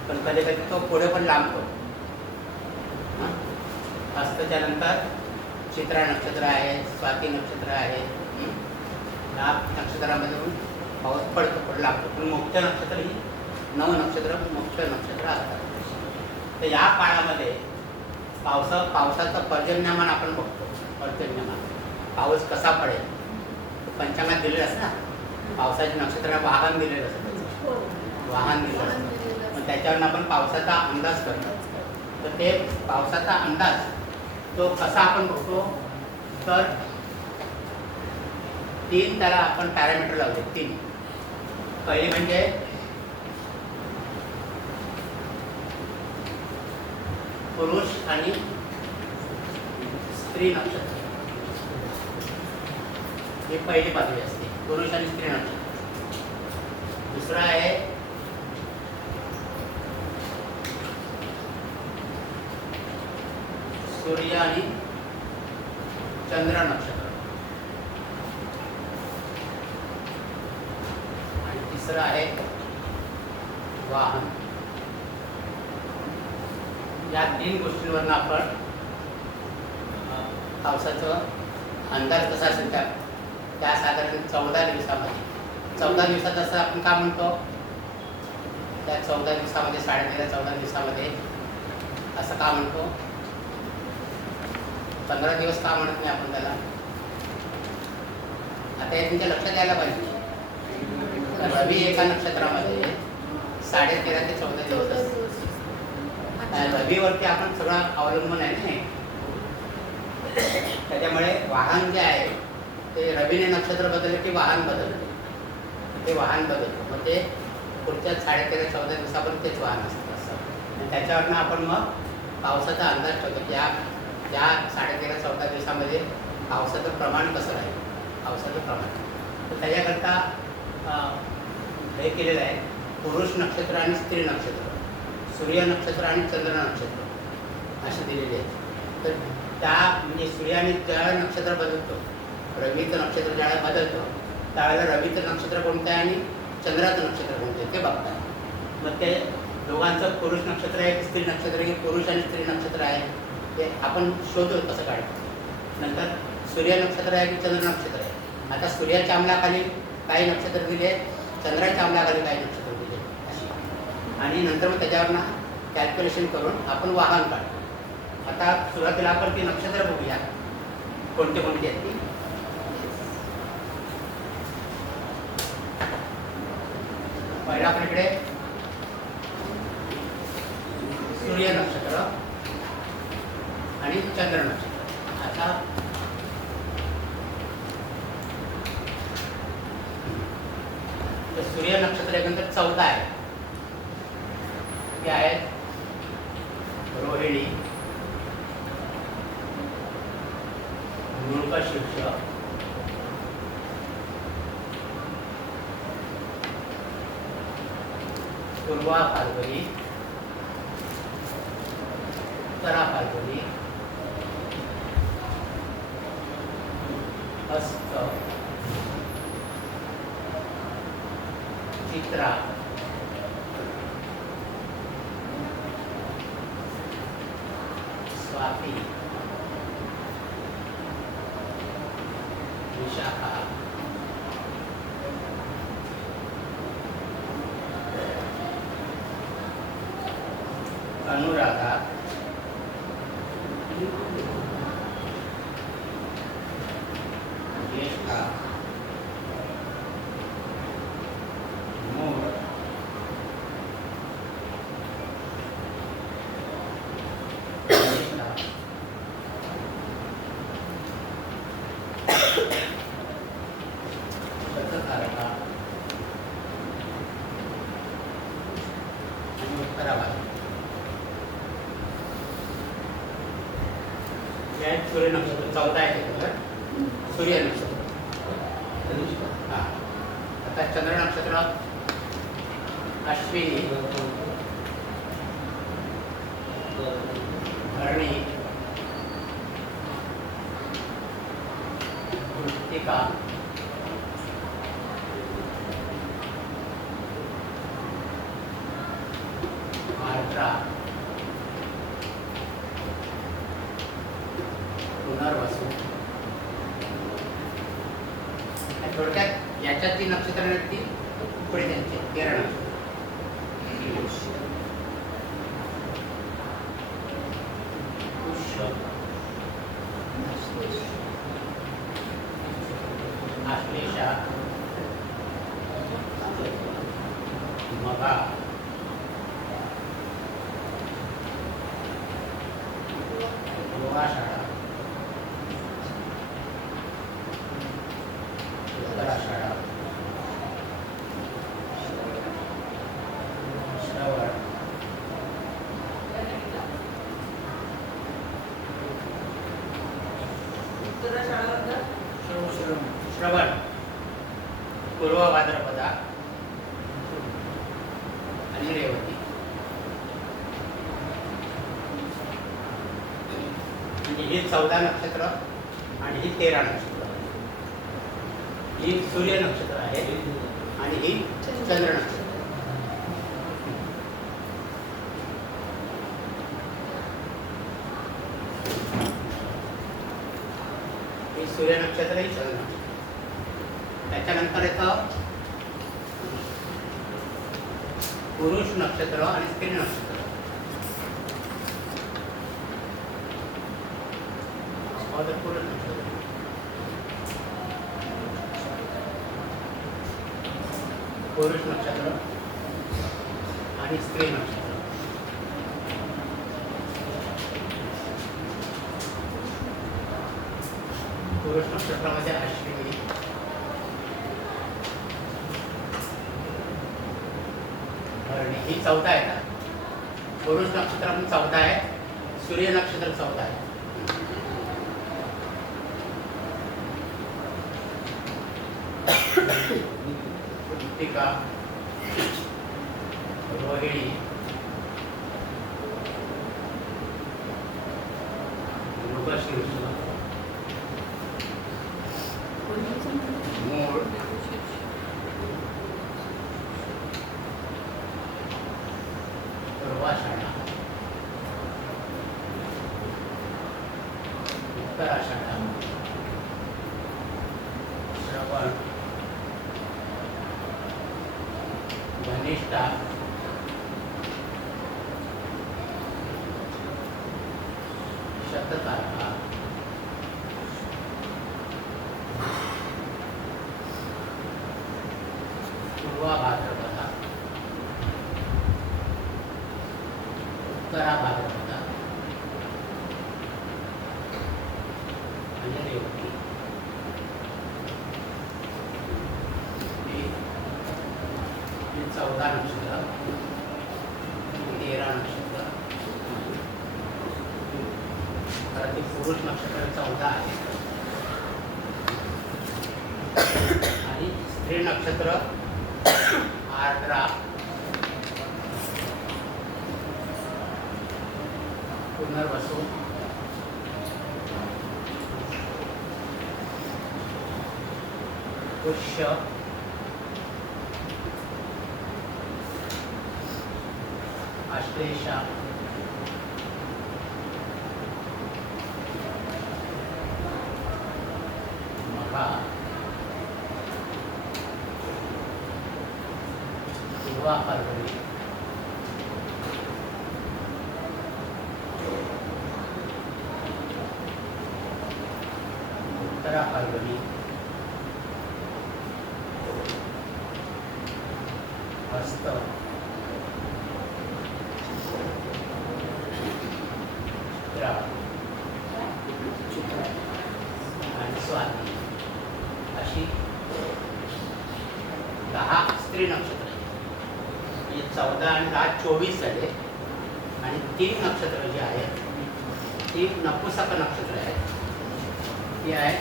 पण कधी कधी तो पुढे पण लांबतो. हस्तच्या नंतर चित्रा नक्षत्र आहे, स्वाती नक्षत्र आहे. या नक्षत्रामध्ये पाऊस पडतो, पुढे लागतो. पण मुख्य नक्षत्र ही 9 नक्षत्र मुख्य नक्षत्र असतात. तर या काळामध्ये पावसाचं पर्जन्यमान आपण बघतो. पर्जन्यमान पाऊस कसा पडेल पंचांगात दिलेलं असतं ना. पावसाची नक्षत्राला वाहन दिलेलं असतं. त्याचं वाहन दिलेलं असतं. पण त्याच्यावरून आपण पावसाचा अंदाज करतो. तर ते पावसाचा अंदाज तो कसा आपण बघतो? तर 3 त्याला आपण पॅरामीटर लावले. 3. पहिली म्हणजे पुरुष आणि स्त्री नक्षत्र. ही पहिली पातळी असते, पुरुष आणि स्त्री नक्षत्र. दुसरा आहे सूर्य आणि चंद्र नक्षत्र. आणि तिसरं आहे वाहन. या 3 गोष्टींवरनं आपण पावसाचं अंदाज कसा असेल त्या साधारण 14 दिवसामध्ये 14 दिवसात असं आपण का म्हणतो? त्या 14 दिवसामध्ये 13.5-14 दिवसामध्ये असं का म्हणतो? 15 दिवस का म्हणत नाही आपण त्याला? आता हे तुमच्या लक्षात यायला पाहिजे. रवी एका नक्षत्रामध्ये 13.5 ते 14 दिवस असतो. रवीवरती आपण सगळं अवलंबून आहे ना. त्याच्यामुळे वाहन जे आहे ते रवीने नक्षत्र बदलले की वाहन बदलते. ते वाहन बदलतं मग ते पुढच्या 13.5-14 दिवसापर्यंत तेच वाहन असतं असं. आणि त्याच्यावरनं आपण मग पावसाचा अंदाज ठेवतो की या 13.5-14 दिवसामध्ये पावसाचं प्रमाण कसं राहील. पावसाचं प्रमाण तर त्याच्याकरता हे केलेलं आहे. पुरुष नक्षत्र आणि स्त्री नक्षत्र, सूर्य नक्षत्र आणि चंद्र नक्षत्र असे दिलेले आहेत. तर त्या म्हणजे सूर्याने ज्यावेळेला नक्षत्र बदलतो, रवीचं नक्षत्र ज्यावेळेला बदलतो त्यावेळेला रवीचं नक्षत्र कोणतं आहे आणि चंद्राचं नक्षत्र कोणतं आहे ते बघतात. मग ते दोघांचं पुरुष नक्षत्र आहे की स्त्री नक्षत्र आहे की पुरुष आणि स्त्री नक्षत्र आहे ते आपण शोधू कसं काढतो. नंतर सूर्य नक्षत्र आहे की चंद्र नक्षत्र आहे. आता सूर्याच्या अंमलाखाली काही नक्षत्र दिले, चंद्राच्या अंमलाखाली काही नक्षत्र दिले अशी. आणि नंतर मग त्याच्यावरनं कॅल्क्युलेशन करून आपण वाहन काढतो. आता सुरुवातीला आपण ती नक्षत्र बघूया कोणते कोणते आहेत ती. पहिला आपल्याकडे सूर्य नक्षत्र आणि चंद्र नक्षत्र. आता सूर्य नक्षत्र एकंदर 14 आहे. ते आहेत रोहिणी, मृगशीर्ष, पूर्वा फाल्गुनी, उत्तरा फाल्गुनी, हस्त, चित्रा, स्वाती, विशाखा, अनुराधा, ज्येष्ठा, मूळ, ज्येष्ठा, शतकारका आणि उत्तराभाद्र. सूर्य नक्षत्र 14 आहे त्याच्यावर. सूर्य नक्षत्र. हा. आता चंद्र नक्षत्र अश्विनी, भरणी, कृत्तिका, आर्द्रा, पुनर्वसू. थोडक्यात याच्यात ती नक्षत्र ती पुढे त्यांचे 13 नक्षत्र. आश्लेषा, मघा, रोगाषाढा, उत्तराषाढा, श्रवण, श्रवण, पूर्व भाद्रपदा आणि रेवती. म्हणजे ही 14 नक्षत्र आणि ही 13 नक्षत्र. ही सूर्य नक्षत्र आहे आणि ही चंद्र नक्षत्र. ही सूर्य नक्षत्र ही चंद्र नक्षत्र. त्याच्यानंतर येतं पुरुष नक्षत्र आणि स्त्री नक्षत्र. पुरुष नक्षत्र पुरुष नक्षत्र आणि स्त्री नक्षत्र. पुरुष नक्षत्रामध्ये अश्विनी, भरणी ही 14 आहे ना. पुरुष नक्षत्र पण 14 आहे, सूर्य नक्षत्र 14 आहे. कृत्तिका, रोहिणी, मृगशीर्ष, मूळ, पूर्वाषाढा, उत्तराषाढा, श्रवण, धनिष्ठा, शततारा, पूर्वा भाद्रपदा, उत्तरा भाद्रपदा आणि रेवती. ही 14 नक्षत्र, 13 नक्षत्र. तर ते पुरुष नक्षत्र 14 आहे आणि स्त्री नक्षत्र आर्द्रा, पुनर्वसू, पुष्य, आश्लेषा, मघा, पूर्वा फाल्गुनी, उत्तरा फाल्गुनी, हस्त, चित्रा आणि स्वाती अशी 10 स्त्री नक्षत्र. 14 आणि 10 24 झाले आणि 3 नक्षत्र जी आहेत ती नपुसक नक्षत्र आहेत. ती आहे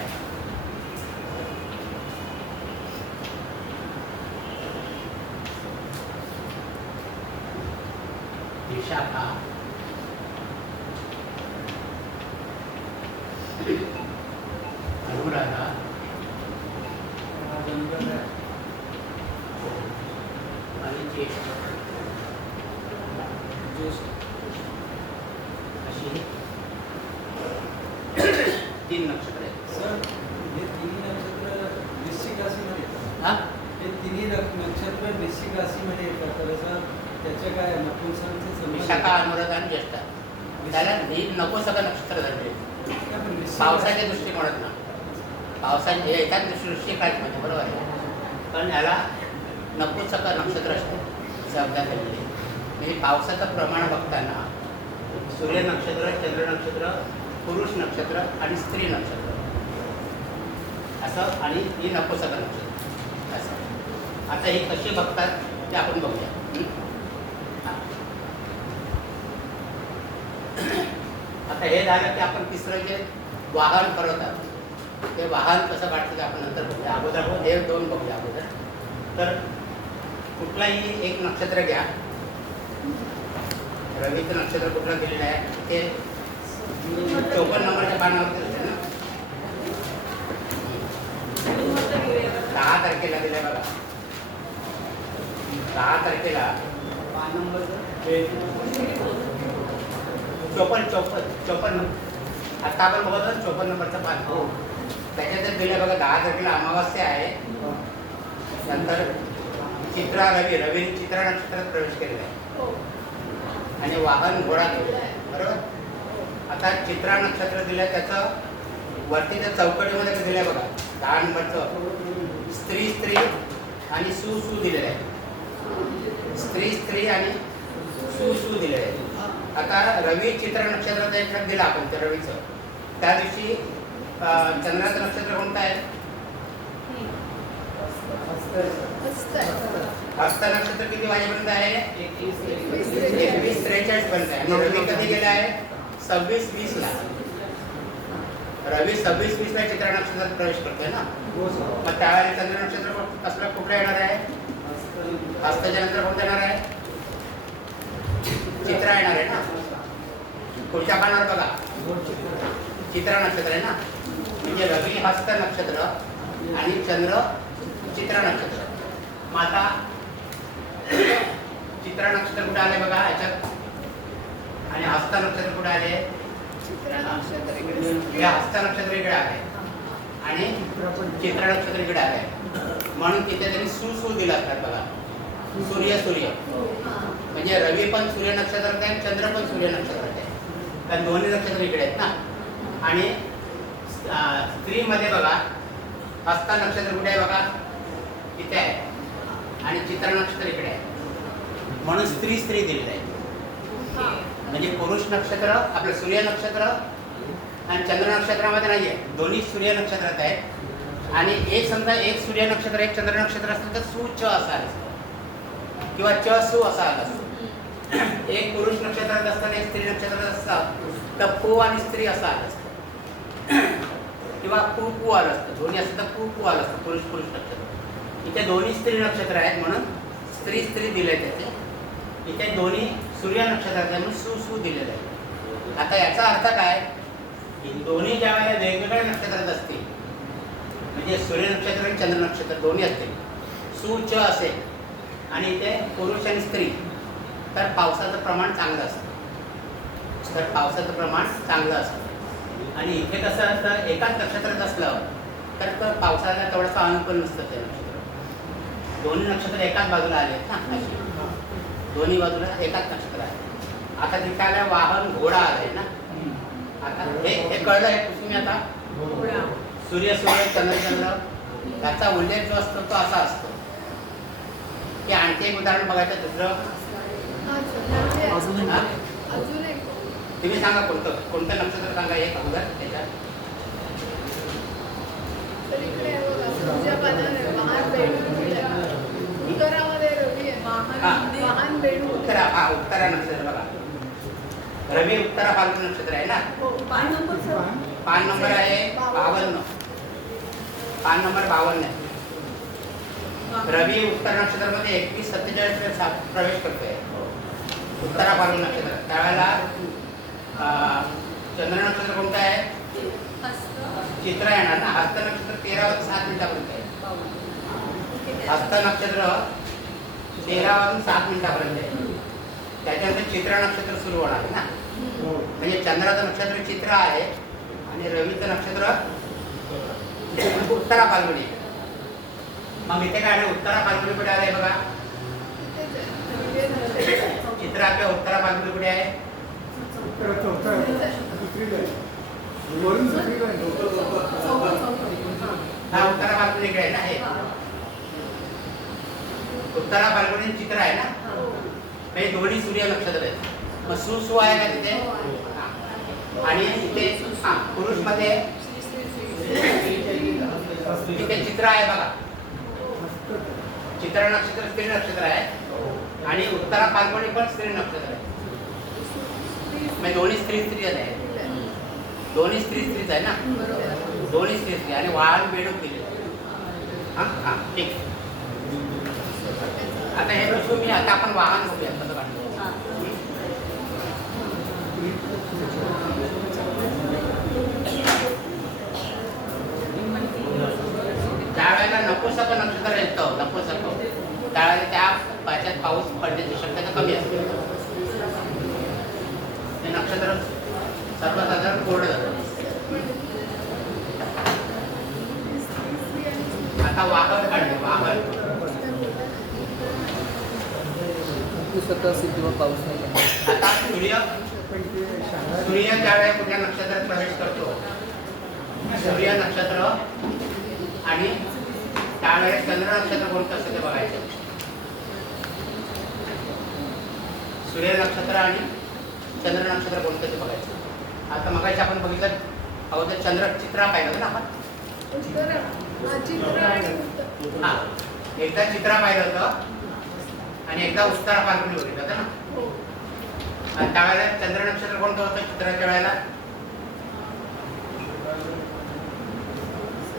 विशाखा, अनुराधा, आणि ज्येष्ठ अशी 3 नक्षत्र आहेत. सर हे तिन्ही नक्षत्र वृश्चिक राशीमध्ये येतात. हा हे तिन्ही नक्षत्र वृश्चिक राशीमध्ये येतात. तर असं त्याच्या काय नपुंसकांचे संबंध विशाखा, अनुराधा आणि ज्येष्ठ त्याला ही नपुसक नक्षत्र धरले. पण वृश्चिक पावसाच्या दृष्टिकोनात पावसाच्या एकाच वृश्चिक राशीमध्ये बरोबर आहे, पण ह्याला नपुसक नक्षत्र असते शब्दात दिलेले. म्हणजे पावसाचं प्रमाण बघताना सूर्य नक्षत्र, चंद्र नक्षत्र, पुरुष नक्षत्र आणि स्त्री नक्षत्र असं, आणि ही नपुसक नक्षत्र असं. आता ही कशी बघतात ते आपण बघूया. आता हे झालं की आपण तिसरं जे वाहन करवतात ते वाहन कसं काढतं ते आपण नंतर बघूया. अगोदर हे 2 बघूया अगोदर. तर कुठलाही एक नक्षत्र घ्या. रवीचं नक्षत्र कुठलं दिलेलं आहे ते 54 नंबरच्या पानावरती असेल ना. 10 तारखेला दिलं बघा. 10 तारखेला पान नंबर 54. आता आपण बघत आहोत 54 नंबरचं पान. त्याच्यात दिलं बघा 10 तारखेला अमावास्या आहे. नंतर चित्रा रवीने चित्रा नक्षत्रात प्रवेश केलेला आहे आणि वाहन घोडा केलेला आहे बरोबर. आता चित्रा नक्षत्र दिलं त्याचं वरती त्या चौकटीमध्ये दिलं आहे बघा 10 नंबरचं स्त्री आणि सु सु दिलेलं आहे. स्त्री स्त्री आणि सु सु दिलेलं आहे. आता रवी चित्र नक्षत्राचा एक दिला आपण त्या रवीचं. त्या दिवशी चंद्राचं नक्षत्र कोणतं आहे? हस्त नक्षत्र किती वाजेपर्यंत आहे? 21:43 पर्यंत आहे. आणि रवी कधी गेला आहे? 26:20 ला. रवी 26:20 ला चित्रा नक्षत्रात प्रवेश करतोय ना. मग त्यावेळेला चंद्र नक्षत्र कसलं कुठलं येणार आहे? हस्ताच्या नंतर कोणतं येणार आहे? चित्रा येणार आहे ना. पुढच्या पानावर बघा, चित्रा नक्षत्र आहे ना. म्हणजे रवी हस्त नक्षत्र आणि चंद्र चित्रा नक्षत्र. मग आता चित्रा नक्षत्र कुठे आले बघा याच्यात, आणि हस्त नक्षत्र कुठे आले? हे हस्त नक्षत्र इकडे आहे आणि चित्रा नक्षत्र इकडे आहे. म्हणून तिथे त्यांनी सु दिला असतात बघा. सूर्य सूर्य म्हणजे रवी पण सूर्य नक्षत्रात आहे, चंद्र पण सूर्य नक्षत्रात आहे. कारण दोन्ही नक्षत्र इकडे आहेत ना. आणि स्त्रीमध्ये बघा हस्ता नक्षत्र कुठे आहे बघा, इथे आहे, आणि चित्रा नक्षत्र इकडे आहे. म्हणून स्त्री स्त्री दिलेलं आहे. म्हणजे पुरुष नक्षत्र आपलं सूर्य नक्षत्र आणि चंद्र नक्षत्रामध्ये नाही आहे, दोन्ही सूर्य नक्षत्रात आहेत. आणि एक समजा एक सूर्य नक्षत्र एक चंद्र नक्षत्र असतं तर सु च असा असतं किंवा च सु असा आला असतो. एक पुरुष नक्षत्रात असताना एक स्त्री नक्षत्रात असतं तर पू आणि स्त्री असं आलं असतं, किंवा पू पू आलं असतं. दोन्ही असतं तर पू पू आलं असतं पुरुष पुरुष नक्षत्र. इथे दोन्ही स्त्री नक्षत्र आहेत म्हणून स्त्री स्त्री दिले त्याचे. इथे दोन्ही सूर्य नक्षत्रात आहे म्हणून सु सु दिलेलं आहे. आता याचा अर्थ काय की दोन्ही ज्या वेळेला वेगवेगळ्या नक्षत्रात असतील, म्हणजे सूर्य नक्षत्र आणि चंद्र नक्षत्र दोन्ही असतील, सु च असेल आणि इथे पुरुष आणि स्त्री, तर पावसाचं प्रमाण चांगलं असतं. तर पावसाचं प्रमाण चांगलं असतं. आणि इथे कसं असतं, एकाच नक्षत्रात असलं तर पावसाला तेवढंसं अनुकूल नसतं ते नक्षत्र. दोन्ही नक्षत्र एकाच बाजूला आले आहेत ना, अशी दोन्ही बाजूला एकाच नक्षत्र आहे. आता तिथे आलं वाहन घोडा आलाय ना. आता हे कळलं आहे तुम्ही. आता सूर्य सूर्य चंद्र चंद्र त्याचा उल्लेख जो असतो तो असा असतो की आणखी एक उदाहरण बघायचं दुसरं. तुम्ही सांगा कोणतं नक्षत्र सांगा एक अगोदर त्याच्यात. उत्तरा नक्षत्र बघा. रवी उत्तरा फाल्गुन नक्षत्र आहे ना. पान नंबर आहे 52. पान नंबर 52 आहे. रवी उत्तर नक्षत्रामध्ये 21:47 प्रवेश करतोय. उत्तरा फाल्गुन नक्षत्र. त्यावेळेला चंद्र नक्षत्र कोणतं आहे? चित्रा येणार ना. हस्त नक्षत्र 13:07 आहे. हस्त नक्षत्र 13:07 आहे. त्याच्यानंतर चित्रा नक्षत्र सुरू होणार ना. म्हणजे चंद्राचं नक्षत्र चित्र आहे आणि रवीचं नक्षत्र उत्तरा फाल्गुनी. मग इथे काय आहे? उत्तरा फाल्गुनी कुठे आलंय बघा. चित्र आपल्या उत्तरा फाल्गुनी कुठे आहे? हा उत्तरा फाल्गुनी इकडे आहे ना. हे उत्तरा फाल्गुनी चित्र आहे ना. हे दोन्ही सूर्य नक्षत्र आहेत. मग सु सु आहे का तिथे? आणि इथे पुरुष मध्ये इथे चित्र आहे बघा. चित्र नक्षत्र स्त्री नक्षत्र आहे आणि उत्तरा फाल्गुनी पण स्त्री नक्षत्र आहे. म्हणजे दोन्ही स्त्री स्त्री आहे. दोन्ही स्त्री स्त्रीच आहे ना. दोन्ही स्त्री स्त्री आणि वाहन बेडूक दिले. हां ठीक. आता हे बसून मी आता आपण वाहन बघूया कसं काढतो. त्यावेळेला नपुसक नक्षत्र येतं. नपुसक त्यावेळेला त्या पाच्यात पाऊस पडण्याची शक्यता कमी असते. ते नक्षत्र सर्वसाधारण कोरडं जातं. आता वाहन काढलं. वाहन आता सूर्य ज्या वेळेला कुठल्या नक्षत्रात प्रवेश करतो, सूर्य नक्षत्र आणि त्यावेळेस चंद्र नक्षत्र कोणतं असतं ते बघायचं. सूर्य नक्षत्र आणि चंद्र नक्षत्र कोणतं ते बघायचं. आता मगाशी आपण बघितलं अगोदर चंद्र चित्रा पाहिलं ना आपण. उत्तर हा चित्र आणि उत्तर. हा, एकदा चित्रा पाहिलं होतं आणि एकदा उत्तरा फाल्गुनी बघितलं होतं ना. हो. आणि त्यावेळेला चंद्र नक्षत्र कोणतं होतं चित्राच्या वेळेला.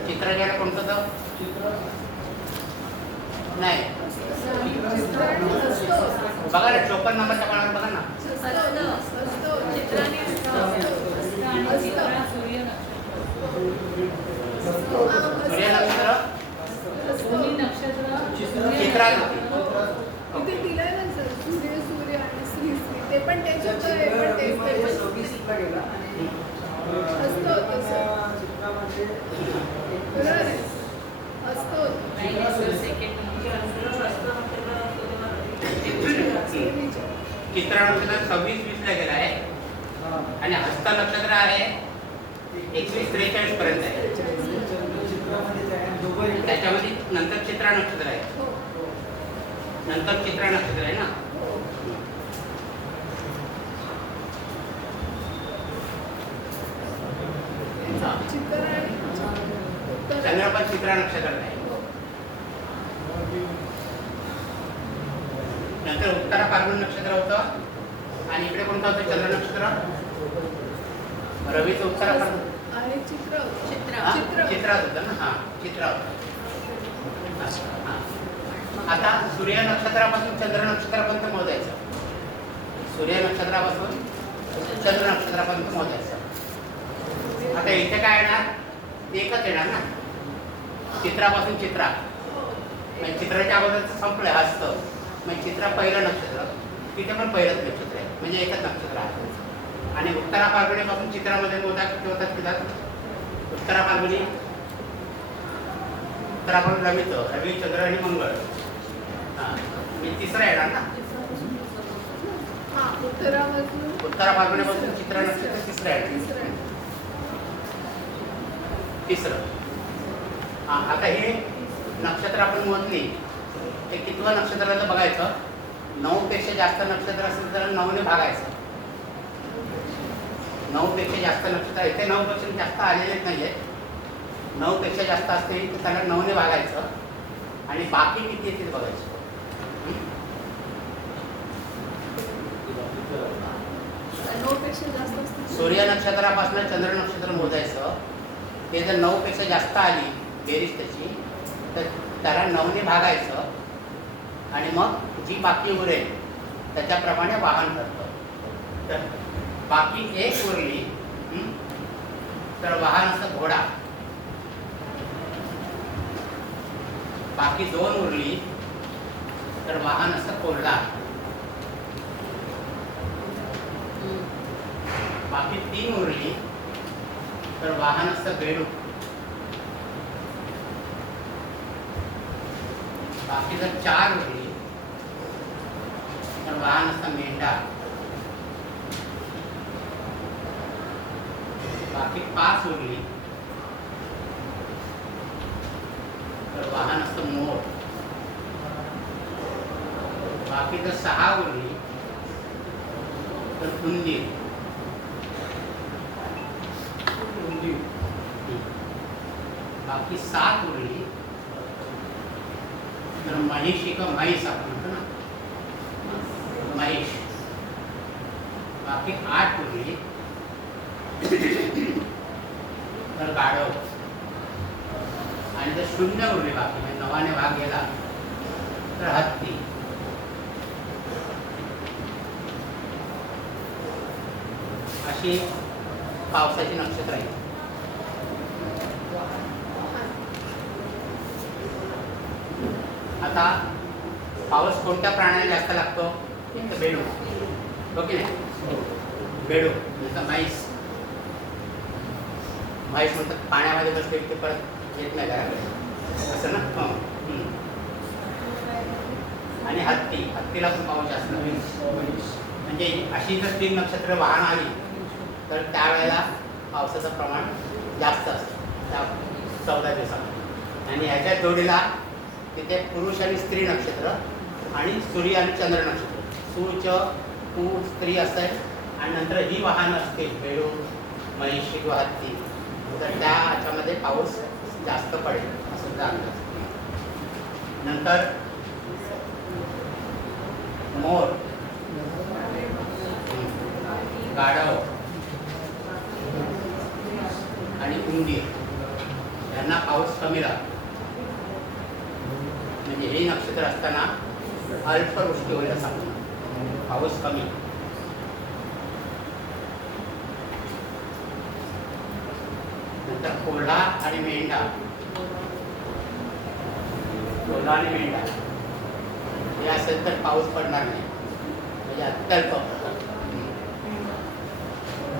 चित्राच्या वेळेला कोणतं होतं नाही चित्र आणि हस्त. बघा ना 54 नंबरच्या पानावर बघा ना. चित्र आणि आणि चित्रा सूर्य नक्षत्र सूर्य नक्षत्र दोन्ही नक्षत्र चित्रात होती. इथे दिलंय ना सर सूर्य सूर्य आणि श्री श्री ते पण तेच होतं हे पण तेच म्हणजे तेच. 26 ला गेला आणि हस्त होतं सर. चित्रामध्ये बरोबर आहे. हस्त होतं. चित्रा नक्षत्र 26-20 ला गेला आहे आणि हस्त नक्षत्र आहे 21-43 पर्यंत आहे. चित्रामध्ये दोघं त्याच्यामध्ये नंतर चित्रा नक्षत्र आहे. हो. नंतर चित्रा नक्षत्र आहे ना. हो. हा. चित्र आणि उत्तर. चंद्र पण चित्रा नक्षत्रात आहे. नंतर उत्तरा फाल्गुन नक्षत्र होतं आणि इकडे कोणतं होतं चंद्र नक्षत्र. रवीचं उत्तरा फाल्गुन आहे चित्र होतं. हा? चित्र. चित्रात होतं ना. हा चित्रात होतं. हा. आता सूर्य नक्षत्रापासून चंद्र नक्षत्रापर्यंत मोजायचं. सूर्य नक्षत्रापासून चंद्र नक्षत्रापर्यंत मोजायचं. आता इथे काय येणार एकच येणार ना. चित्रापासून चित्रा म्हणजे चित्राच्या अगोदरच संपलंय हस्त म्हणजे चित्रा पहिलं नक्षत्र तिथे पण पहिलंच नक्षत्र आहे म्हणजे एकच नक्षत्र आहे. आणि उत्तरा फाल्गुनीपासून चित्रामध्ये मोजा किती होतात तिथं. उत्तरा फाल्गुनी उत्तरा फाल्गुन रवी चंद्र आणि मंगळ. हां म्हणजे तिसरा येणार ना. हा उत्तरामधून उत्तरा फाल्गुनीपासून चित्रा नक्षत्र तिसरं येणार. तिसरं आहे. तिसरं. हां आता हे नक्षत्र आपण मोजली ते कितवं नक्षत्राला बघायचं. 9 पेक्षा जास्त नक्षत्र असेल तर 9 ने भागायचं. 9 पेक्षा जास्त नक्षत्र इथे 9 पेक्षा जास्त आलेलेच नाही आहेत. 9 पेक्षा जास्त असतील तर त्याला 9 ने भागायचं आणि बाकी किती येतील बघायचं. 9 पेक्षा जास्त असतील. सूर्य नक्षत्रापासून चंद्र नक्षत्र मोजायचं. ते जर 9 पेक्षा जास्त आली बेरीज त्याची तर त्याला 9 ने भागायचं आणि मग जी बाकी उरेल त्याच्याप्रमाणे वाहन करतो. तर बाकी एक उरली तर वाहन असतं घोडा. बाकी 2 उरली तर वाहन असतं कोल्हा. बाकी 3 उरली तर वाहन असतं बेडूक. बाकी जर 4 उरली तर वाहन असतं मेंढा. बाकी 5 उरली तर वाहन असतं मोर. बाकी जर 6 उरली तर उंदीर. बाकी 7 उरली तर महिषी का म्हैस आपण म्हणतो ना महिष. बाकी 8 उरली तर गाढव. आणि जर 0 उरली बाकी म्हणजे 9 ने भाग गेला तर हत्ती. अशी पावसाची नक्षत्र आहे. आता पाऊस कोणत्या प्राण्याला जास्त लागतो. एक तर बेडूक हो की नाही. बेडूक जसं म्हैस. म्हैस म्हणतात पाण्यामध्ये बसले ते परत येत नाही घराकडे असं ना. आणि हत्ती हत्तीला पण पाऊस जास्त म्हणजे अशी जर 3 नक्षत्र वाहन आली तर त्यावेळेला पावसाचं प्रमाण जास्त असतं त्या 14 दिवसामध्ये. आणि ह्याच्या जोडीला तिथे पुरुष आणि स्त्री नक्षत्र आणि सूर्य आणि चंद्र नक्षत्र, सुच पू स्त्री असं आहे. आणि नंतर ही वाहनं असतील बेडूक, म्हैस किंवा हत्ती, तर त्या ह्याच्यामध्ये पाऊस जास्त पडेल असं जा अंदाज. नंतर मोर, गाढव आणि उंदीर यांना पाऊस कमी राहतो. म्हणजे हे नक्षत्र असताना अल्पवृष्टी होईल असा पाऊस कमी. नंतर कोल्हा आणि मेंढा, कोल्हा आणि मेंढा हे असेल तर पाऊस पडणार नाही, म्हणजे अत्यल्प.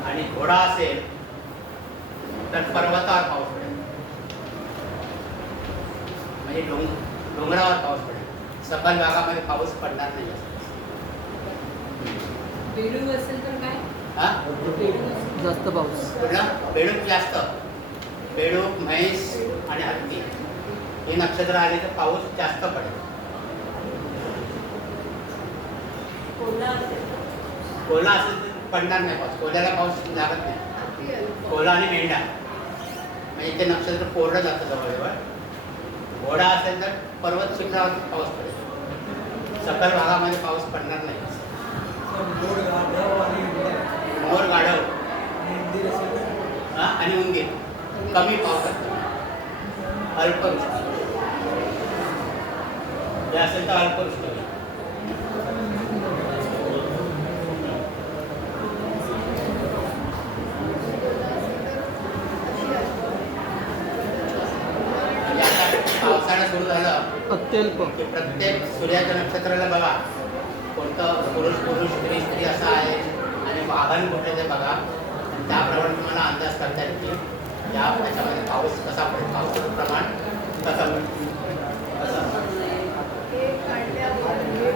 आणि घोडा असेल तर पर्वतावर पाऊस पडेल, म्हणजे डोंगरावर पाऊस पडेल. सखल भागामध्ये पाऊस पडणार नाही. बेडूक असेल तर काय? हा? जास्त पाऊस. बेडूक जास्त, बेडूक, म्हैस आणि हत्ती हे नक्षत्र आले तर पाऊस जास्त पडेल. कोल्हा असेल तर पडणार नाही पाऊस, कोल्ह्याला पाऊस लागत नाही. अति अल्प. कोल्हा आणि मेंढा म्हणजे ते नक्षत्र कोरडं जातं जवळजवळ. घोडा असेल तर पर्वत शिखरावर पाऊस पडेल, सकल भागामध्ये पाऊस पडणार नाही. मोर, गाढव आणि उंदीर कमी पावसात, अल्पवृष्टी. हे असेल तर अल्पवृष्टी होईल. म्हणजे आता पावसाळा सुरू झालं अत्यल्प. की प्रत्येक सूर्याच्या नक्षत्राला बघा कोणतं पुरुष पुरुष स्त्री स्त्री असं आहे आणि वाहन कुठे ते बघा. आणि त्याप्रमाणे तुम्हाला अंदाज करता येईल की या त्याच्यामध्ये पाऊस कसा पडेल, पावसाचं प्रमाण कसं पडेल. हे काढल्यावर हे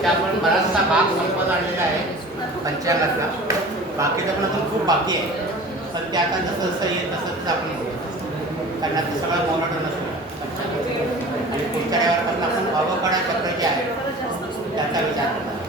त्यामुळे बराचसा भाग संपत आणलेला आहे पंचांगातला. बाकीचं पण अजून खूप बाकी आहे, पण ते आता जसं जसं येईल तसं तसं आपण बघू. कारण आता सगळं मोनोटोनस पंचांग. आणि पुढच्या रविवारपासून आपण अवकाळा चक्र जे आहे त्याचा विचार करणार.